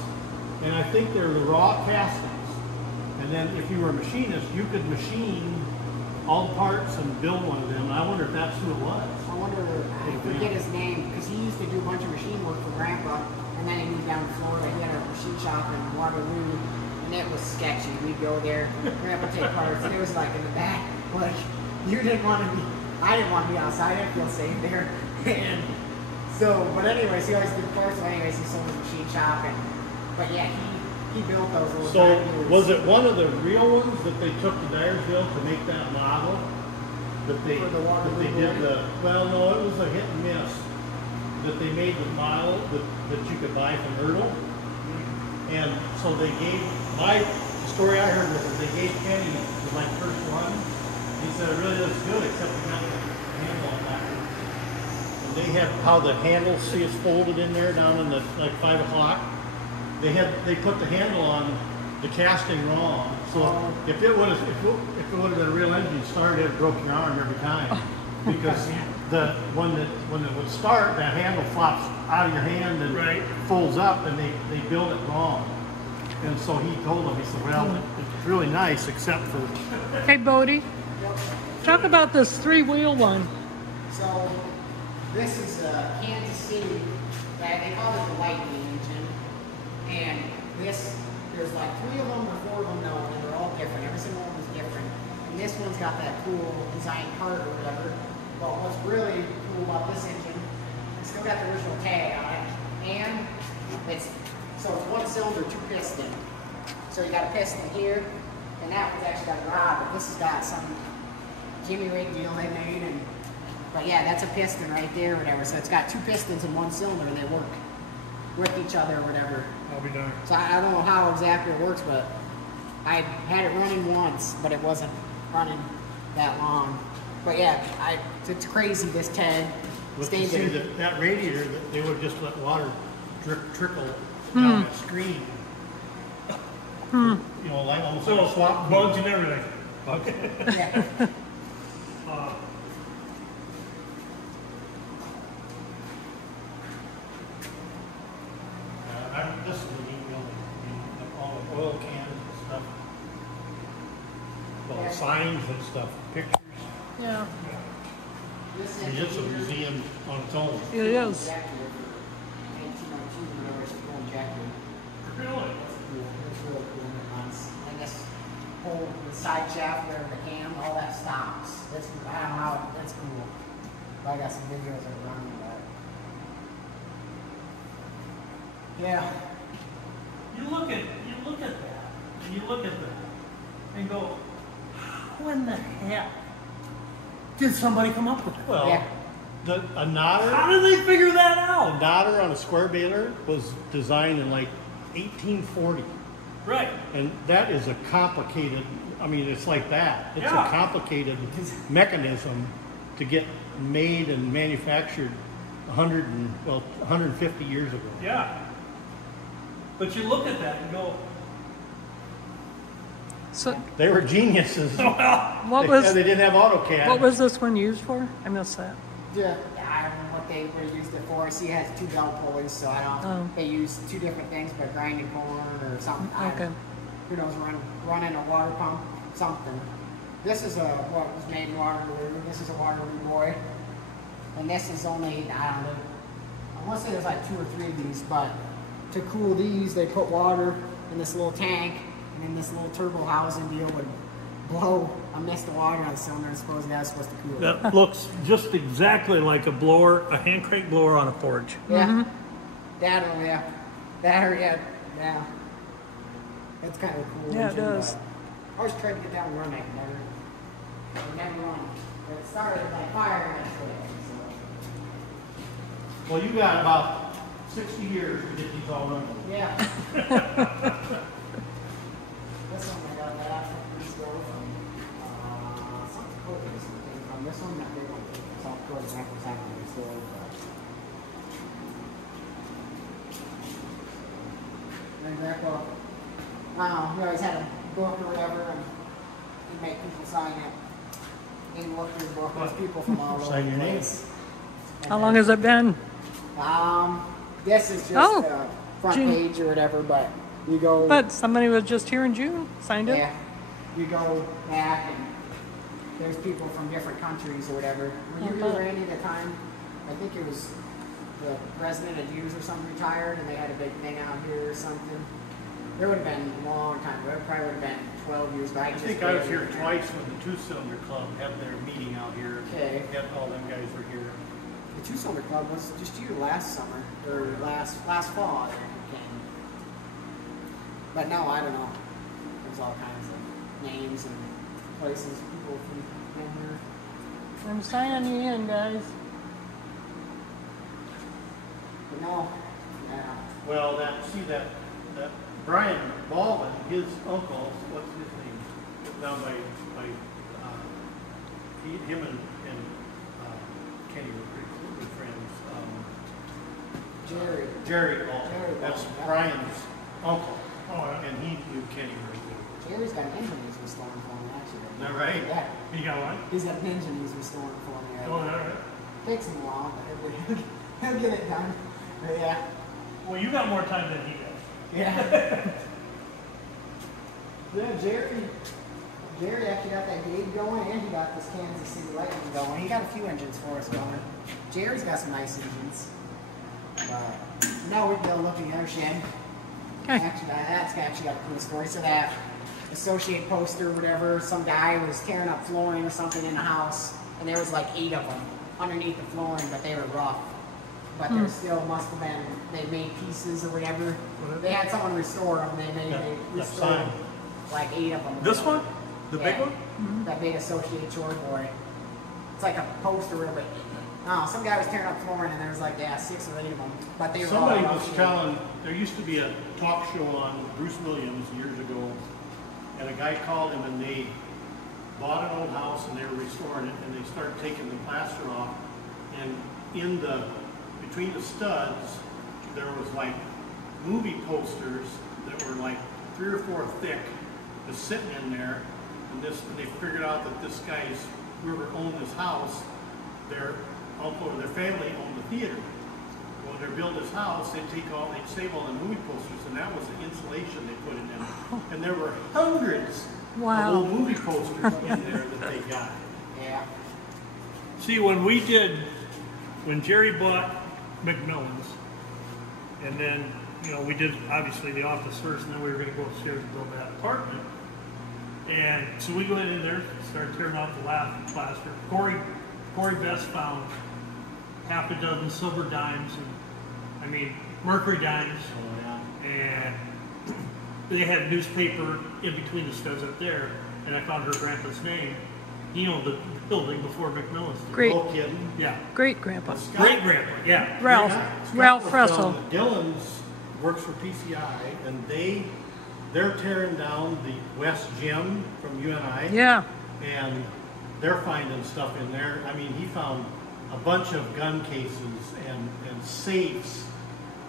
and I think they were the raw castings. And then if you were a machinist, you could machine all the parts and build one of them. And I wonder if that's who it was. I wonder, I forget his name, because he used to do a bunch of machine work for Grandpa, and then he moved down to Florida. He had a machine shop in Waterloo, and it was sketchy. We'd go there, Grandpa take parts, and it was like in the back, like, you didn't want to be, I didn't want to be outside, I didn't feel safe there. And so, but anyways, he always did parts, so anyways, he sold his machine shop, and, but yeah, he built those little So tires. was it one of the real ones that they took to Dyersville to make that model? That they For the Waterloo did brand? well, no, it was a hit and miss. That they made the model that you could buy from Erdl. And so they gave, the story I heard was that they gave Kenny the first one. He said it really looks good except we got the handle on backwards. And they had how the handle, see it's folded in there down in the 5 o'clock. They put the handle on the casting wrong. So if it would have been a real engine started, it broke your arm every time. Because when it would start, that handle flops out of your hand and folds up, and they build it wrong. And so he told them, he said, well, it's really nice except for. Hey, Bodie, talk about this 3-wheel one. So this is Kansas City. They call it the Lightning engine, and there's like 3 of them or 4 of them now, and they're all different. Every single one is different. And this one's got that cool design cart or whatever. But what's really cool about this engine, it's still got the original tag on it, and it's 1 cylinder, 2 piston. So you got a piston here, and that one's actually got a rod, but this has got some Jimmy rig deal they made, but yeah, that's a piston right there or whatever. So it's got 2 pistons in 1 cylinder, and they work with each other or whatever. I'll be darned. So I don't know how exactly it works, but I had it running once, but it wasn't running that long. But yeah, it's crazy this tag stayed See there. that radiator, that they would just let water trickle down that screen. You know, like almost like a swap. Bugs and everything. Yeah. This is a neat building, like all the oil cans and stuff. Well, signs and stuff, pictures. Yeah, This I mean, it's a engine here, museum on its own. it is. 1902 whatever, it's a full injector. Really? It's really cool. And this whole side shaft where the cam, all that stops. I don't know how, that's cool. I got some videos of it running that. Yeah. You look at that, and you look at that, and go, how in the heck did somebody come up with it? Well, Yeah. a nodder. How did they figure that A out? nodder on a square baler was designed in like 1840. Right. And that is a complicated, I mean, it's like that. It's Yeah. a complicated mechanism to get made and manufactured 150 years ago. Yeah. But you look at that and go, So They were geniuses. what was They didn't have AutoCAD. what was this one used for? I missed that. Yeah, I don't know what they would have used it for. See, it has 2 belt pulleys, so I don't. Oh. They use 2 different things, but grinding corn or something. I Okay. don't- Who knows? Running a water pump, something. This is what was made in Waterloo. This is a Waterloo boy, and this is only, I don't know. I want to say there's like 2 or 3 of these, but to cool these, they put water in this little tank, and then this little turbo housing deal would blow a mist of water on the cylinder. And suppose that's supposed to cool it. that looks just exactly like a blower, a hand crank blower on a forge. Yeah. That or yeah. That or yeah. Yeah. That's kind of a cool. Yeah, it engine, does. but I always tried to get down and run it. Never run. It started by fire actually. Well, you got about 60 years to get these all running. So, yeah. This one I got that from this girl from South Dakota or something. From this one, that big one. South Dakota representing this little. And Grandpa, he always had a book or whatever, and he'd make people sign it. He'd look through the book. There's people from all over Sign the your name. place. And How long has it been? This is just Oh, front June. page or whatever, but you go. But somebody was just here in June, signed it. Yeah, you go back and there's people from different countries or whatever. Were you here, Randy, at the time? I think it was the president of Hughes or something retired, and they had a big thing out here or something. There would have been a long time. It probably would have been 12 years back. I think I was here twice when the Two Cylinder Club had their meeting out here. Okay. All them guys were here. The Two Cylinder Club was just you last summer or last fall. I think it came. But no, I don't know. There's all kinds of names and places people from here. I'm signing you in, guys. But no, yeah. Well, that Brian Baldwin, his uncle, what's his name? Down by him and Kenny were pretty good friends. Jerry Baldwin. Jerry That's Baldwin, yeah. Brian's uncle. Oh, yeah. And he knew Kenny very good. Jerry's got an engine he's restoring for me, actually. Is that right? Yeah. You got one? He's got an engine he's restoring for me. Oh, all right. Takes him a while, but he'll get it done. But yeah. Well, you got more time than he does. Yeah. Yeah, Jerry actually got that gauge going, and he got this Kansas City Lightning going. He got a few engines for us going. Jerry's got some nice engines. But now we're still looking at our shed. Okay. Actually, that's actually got a cool story. So that Associate poster or whatever, some guy was tearing up flooring or something in a house, and there was like 8 of them underneath the flooring, but they were rough. But there still must have been, they made pieces or whatever. They had someone restore them. They restored sign. like 8 of them. This one? The big one? That big Associate Chore Boy. It's like a poster of it. Oh, some guy was tearing up flooring and there was like 6 or 8 of them. But they were Somebody all was rough. telling, there used to be a talk show on Bruce Williams years ago, and a guy called him and they bought an old house and they were restoring it, and they started taking the plaster off, and between the studs, there was like movie posters that were like 3 or 4 thick, just sitting in there, and they figured out that this guy's, whoever owned this house, their uncle or their family owned the theater. When they built this house, they'd save all the movie posters, and that was the insulation they put in them. And there were hundreds Wow. of old movie posters in there that they got. Yeah. See, when Jerry bought McMillan's, and then, we did obviously the office first, and then we were going to go upstairs and build that apartment. And so we went in there, started tearing off the last plaster. Corey Best found half a dozen silver dimes, mercury dimes, and they had newspaper in between the studs up there, and I found her grandpa's name. He owned the building before McMillan's did. Great, No kidding. Yeah. great grandpa. Great grandpa, yeah. Ralph Scott Russell. was telling me Dylan's works for PCI, and they they're tearing down the West Gym from UNI. Yeah. And they're finding stuff in there. I mean, he found a bunch of gun cases and safes,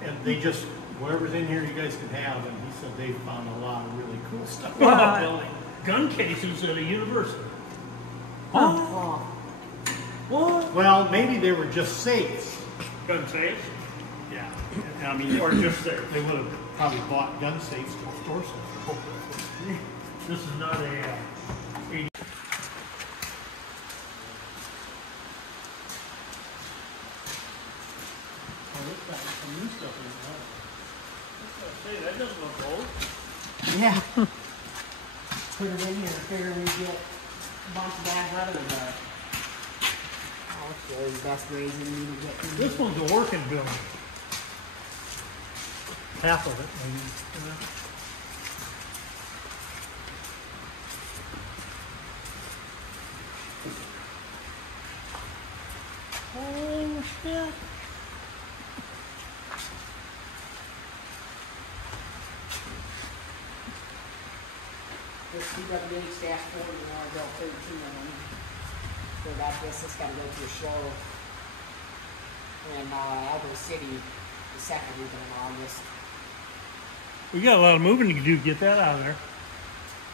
and they just, whatever's in here you guys can have, and he said they found a lot of really cool stuff in the building. Gun cases at a university. Oh. What? Well, maybe they were just safes. Gun safes? Yeah. I mean, Or just there. they would have probably bought gun safes to store stuff. This is not a 80. Hey, that doesn't look old. Yeah. Put it in here, figure we get a bunch of bags out of it. Oh, that's really the best ways you need to get through. This one's a working building. Half of it, maybe. Oh, shit. This CWH dash 40, you know, I built 13 of them. So got this got to go to a show in Albuquerque City the second weekend in August. We got a lot of moving to do to get that out of there.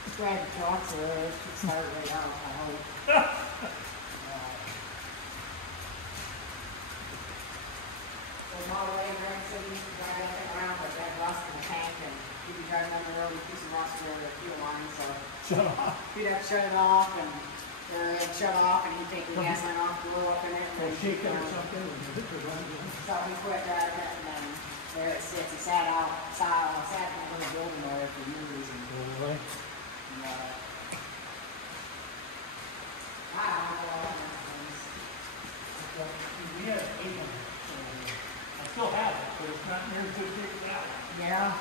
Just drag the trucks or it should start right out, I hope. So Model A, Grand City, drive that thing around with that rust in the tank, and you'd be driving down the road with a piece of rust over the fuel line, so Shut up. you'd have to shut it off, and it'd shut off, and you'd take the gas line off, blow up in it, and then Shake it or you know, something. so we quit driving it, and then there it sits. It sat in that little building there for years, and I don't know. We had 8 of them. I still have it, but it's not near as good shape as that one. Yeah.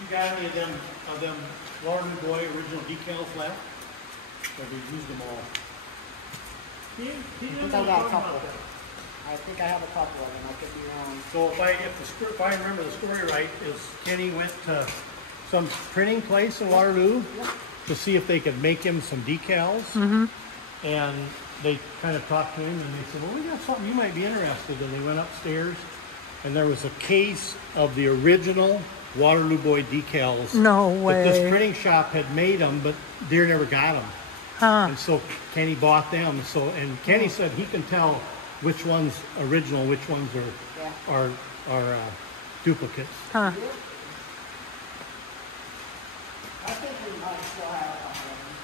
You got any of them Laura and Boy original decals left? Or we used them all? He I didn't think I got a talk couple. about that. I think I have a couple of them. I could be wrong. So if I remember the story right, is Kenny went to some printing place in Waterloo to see if they could make him some decals. And they kind of talked to him and they said, well, we got something you might be interested in. They went upstairs and there was a case of the original Waterloo Boy decals. No But this way. printing shop had made them, but Deere never got them. Huh. And so Kenny bought them. And Kenny said he can tell which one's original, which ones Yeah. are duplicates. Huh. I think we might still have a couple of them.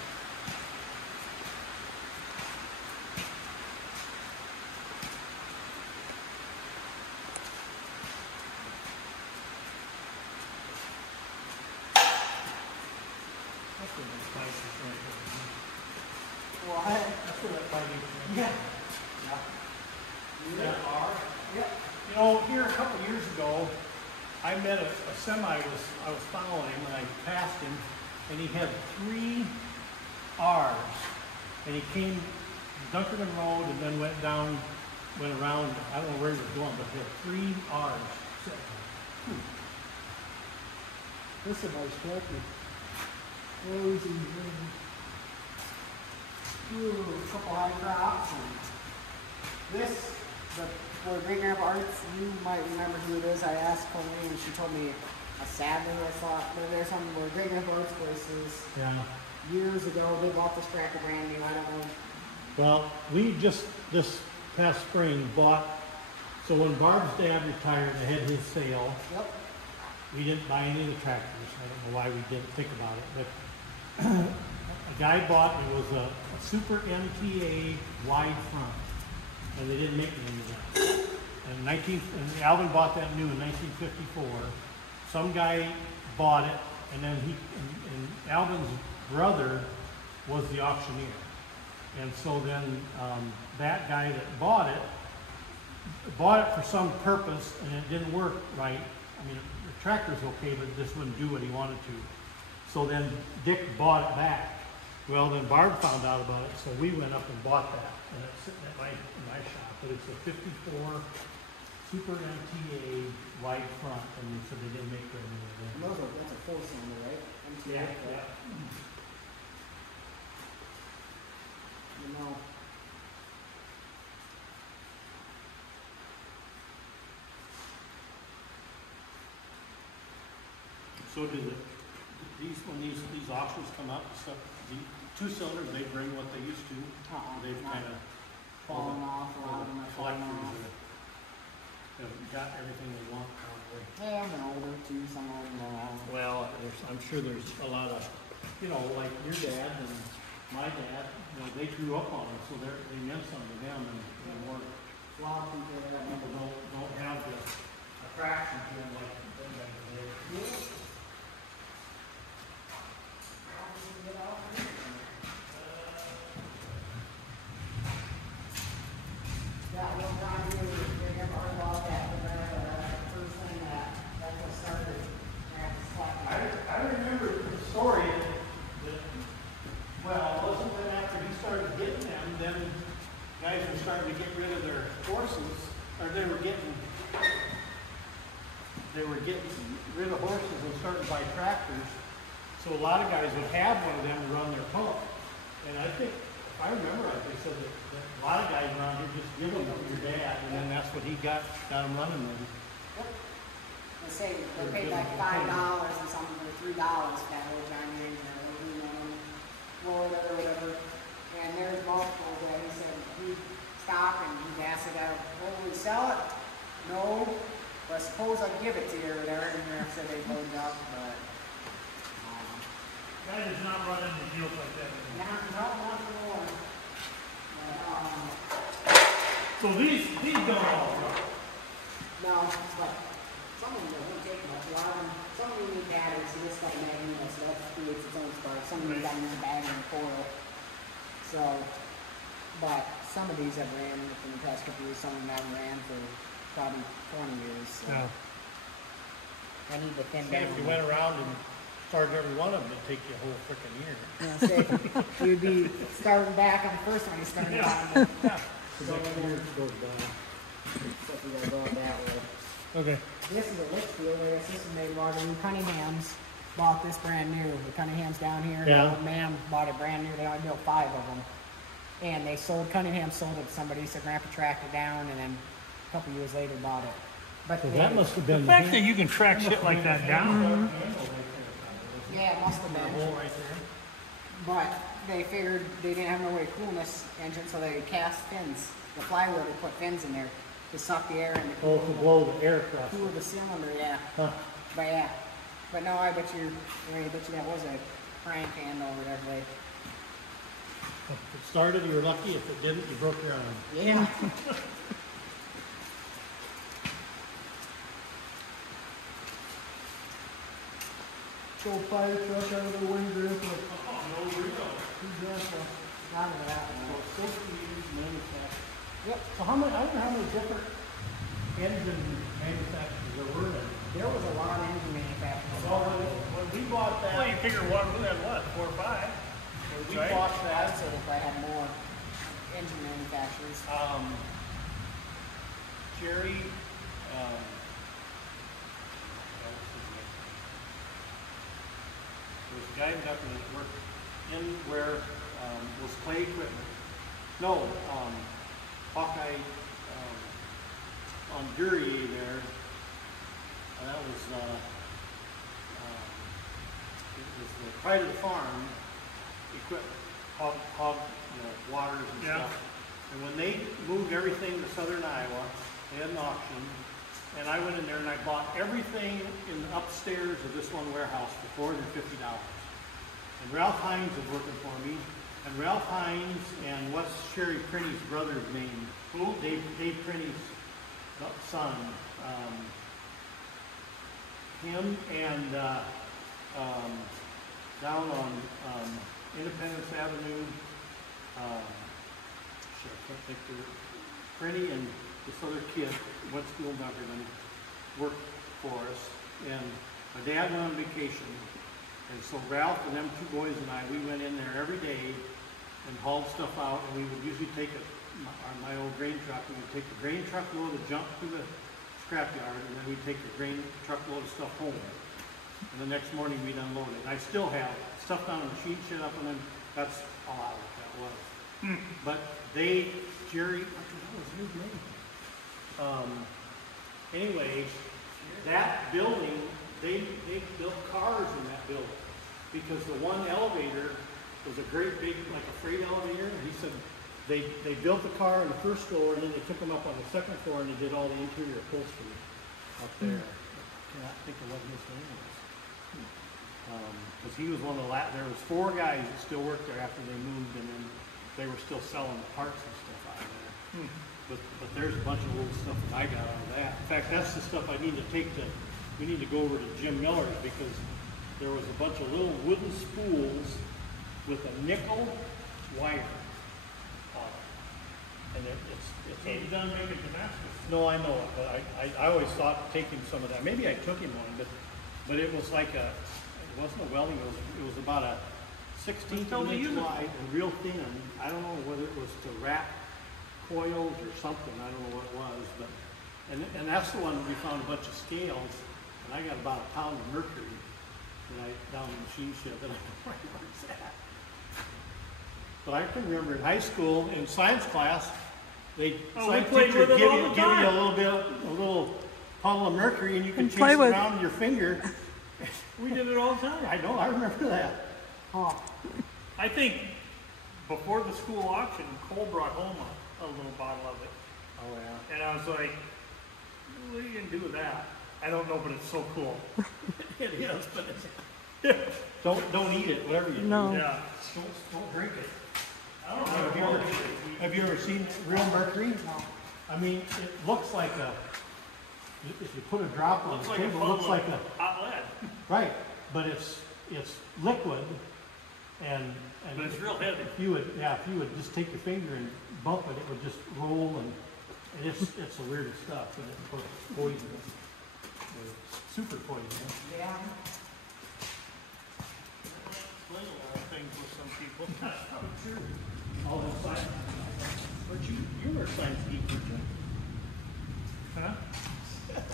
What? That's where that fighting is. Yeah. That R. Yep. You know, here a couple years ago, I met a semi. I was following him, and I passed him, and he had 3 R's, and he came Dunkerton Road, and then went around. I don't know where he was going, but he had 3 R's. This is a nice tractor. Rosy green. Ooh, a couple high crops. And this, for Great Grandpa Arts, you might remember who it is. I asked Colleen and she told me a Sadler. I thought, but there's some where Great Grandpa Arts places Yeah. years ago. They bought this tractor brand new. I don't know. Well, we just this past spring bought. So when Barb's dad retired, I had his sale. Yep. We didn't buy any of the tractors. I don't know why we didn't think about it, but a guy bought, it was a Super MTA wide front, and they didn't make any of that. And Alvin bought that new in 1954. Some guy bought it, and then and Alvin's brother was the auctioneer. And so then that guy that bought it for some purpose, and it didn't work right. I mean, the tractor's okay, but it just wouldn't do what he wanted to. So then Dick bought it back. Well, then Barb found out about it, so we went up and bought that, and it's sitting in my shop. But it's a 54 Super MTA wide front, and they said they didn't make very many of them. That's a 4-cylinder, right? MTA. Yeah. You know. So do when these auctions come out and stuff, the 2-cylinders, they bring what they used to. They've not kind of fallen off, a lot of them are falling off. Have got everything they want probably. Yeah, they're older too, some of them are. Well, I'm sure there's a lot of, like your dad and my dad, they grew up on them, so they meant something to them, and more A lot of people that people don't have the attraction to them like them guys did. Yeah, well, Ron, you never heard about that, but that's the first thing that's what started. I remember the story that, well, it wasn't that after he started getting them, then guys were starting to get rid of their horses, or they were getting rid of horses and starting to buy tractors. So a lot of guys would have one of them to run their pump. And I think, if I remember right, they said that a lot of guys around here just give them to your dad, and then that's what he got them running with. Yep. They say they paid like $5 and something for $3 for that old John Florida or whatever. And there's multiple that he said he'd stop and he'd ask it out, will we sell it? No. But suppose I give it to you or whatever, and I said they load up, but Guy does not run into deals like that anymore. not anymore. So these don't all run. No, but some of them don't take much. A lot of them, some of them need batteries, so this like magnet, so that creates its own spark. Some of them got to use a battery and coil. So, but some of these have ran within the past couple years, some of them have ran for probably 20 years. So Yeah. I need the thin If you went around and started every one of them, it'd take you a whole freaking year. You'd be starting back on the first one you started on. Yeah. So goes down. Except we gotta go out that way. Okay. This is a Litchfield area. This is made water. And Cunningham's bought this brand new. The Cunningham's down here. Yeah. The old man bought it brand new. They only built 5 of them. And they sold, Cunningham sold it to somebody. So Grandpa tracked it down and then a couple years later bought it. But So they- that must have The been fact that you can track shit like that down. yeah, it must have been. hole right there. But they figured they didn't have no way to cool this engine, so they cast fins. The flywheel, they put fins in there to suck the air and to Oh, to blow the air across. cool the cylinder, yeah. Huh. But yeah. But no, I bet you that was a crank handle or whatever. If it started, you were lucky. If it didn't, you broke your arm. Yeah. Go fire truck out of the wind grip. No, Rico. Out of that one. So 60 years manufactured. Yep. So how many? I wonder how many different engine manufacturers there were then. There was a lot of engine manufacturers. Well, when we bought that, Well, you figure one who had what, 4 or 5? when we right. bought I'd that, say if I had more engine manufacturers. Jerry, there was a guy in Dunkerton that worked in where was Clay Equipment. No, Hawkeye on Duryea there. That was it was the pride of the farm equipment, hog waters and Yeah. stuff. And when they moved everything to southern Iowa, they had an auction, and I went in there and I bought everything in the upstairs of this one warehouse for $450. And Ralph Hines was working for me, and Ralph Hines and what's Sherry Prinny's brother's name? Who? Dave Prinny's son. Him and down on Independence Avenue. I can't think of it. Prinny and this other kid went to school in Dunkerton, worked for us, and my dad went on vacation, and so Ralph and them 2 boys and I, we went in there every day and hauled stuff out, and we would usually take on my old grain truck, we would take the grain truck load of junk to the scrapyard, and then we'd take the grain truckload of stuff home. And the next morning we'd unload it. And I still have stuff down in the machine shed up, and then that's a lot of what that was. But Jerry, what was his name? Anyway, that building, they built cars in that building because the one elevator was a great big, like a freight elevator. And he said they built the car on the first floor, and then they took them up on the second floor, and they did all the interior upholstery up there. I cannot think of what his name was. Because he was one of the there was 4 guys that still worked there after they moved, and then they were still selling the parts and stuff out of there. But there's a bunch of little stuff that I got out of that. In fact, that's the stuff I need to take to. We need to go over to Jim Miller's because there was a bunch of little wooden spools with a nickel wire on it, and it's. He's done making Damascus. No, I know it, but I always thought taking some of that. Maybe I took him one, but it was like it wasn't a welding. It was about a 16th of an inch wide and real thin. I don't know whether it was to wrap coils or something. I don't know what it was, but and that's the one we found a bunch of scales, and I got about a pound of mercury down in the machine shed that I don't know where it's at. But I can remember in high school in science class, science teacher would give you a little puddle of mercury, and you could chase it around in your finger. We did it all the time. I know, I remember that. Oh, I think before the school auction, Cole brought home a little bottle of it. Oh yeah. And I was like, what are you going to do with that? I don't know, but it's so cool. It is, but don't eat it, whatever you do. No. Yeah. Don't drink it. I don't know. Have you ever seen real mercury? No. I mean, it looks like if you put a drop on the table, it looks like a hot lead. Right, but it's liquid, and But it's real heavy. If you would just take your finger and bump it, it would just roll, and it's the weirdest stuff, and it's poisonous, super poisonous. yeah. Explain a lot of things with some people. All that science. But you were a science geek, weren't you? Huh?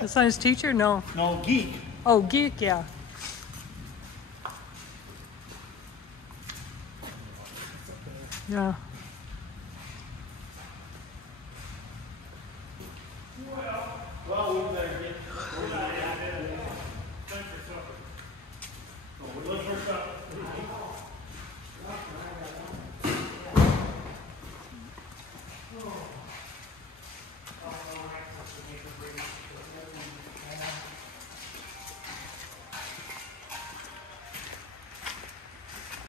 A science teacher? No. No, geek. Oh, geek, yeah. Yeah.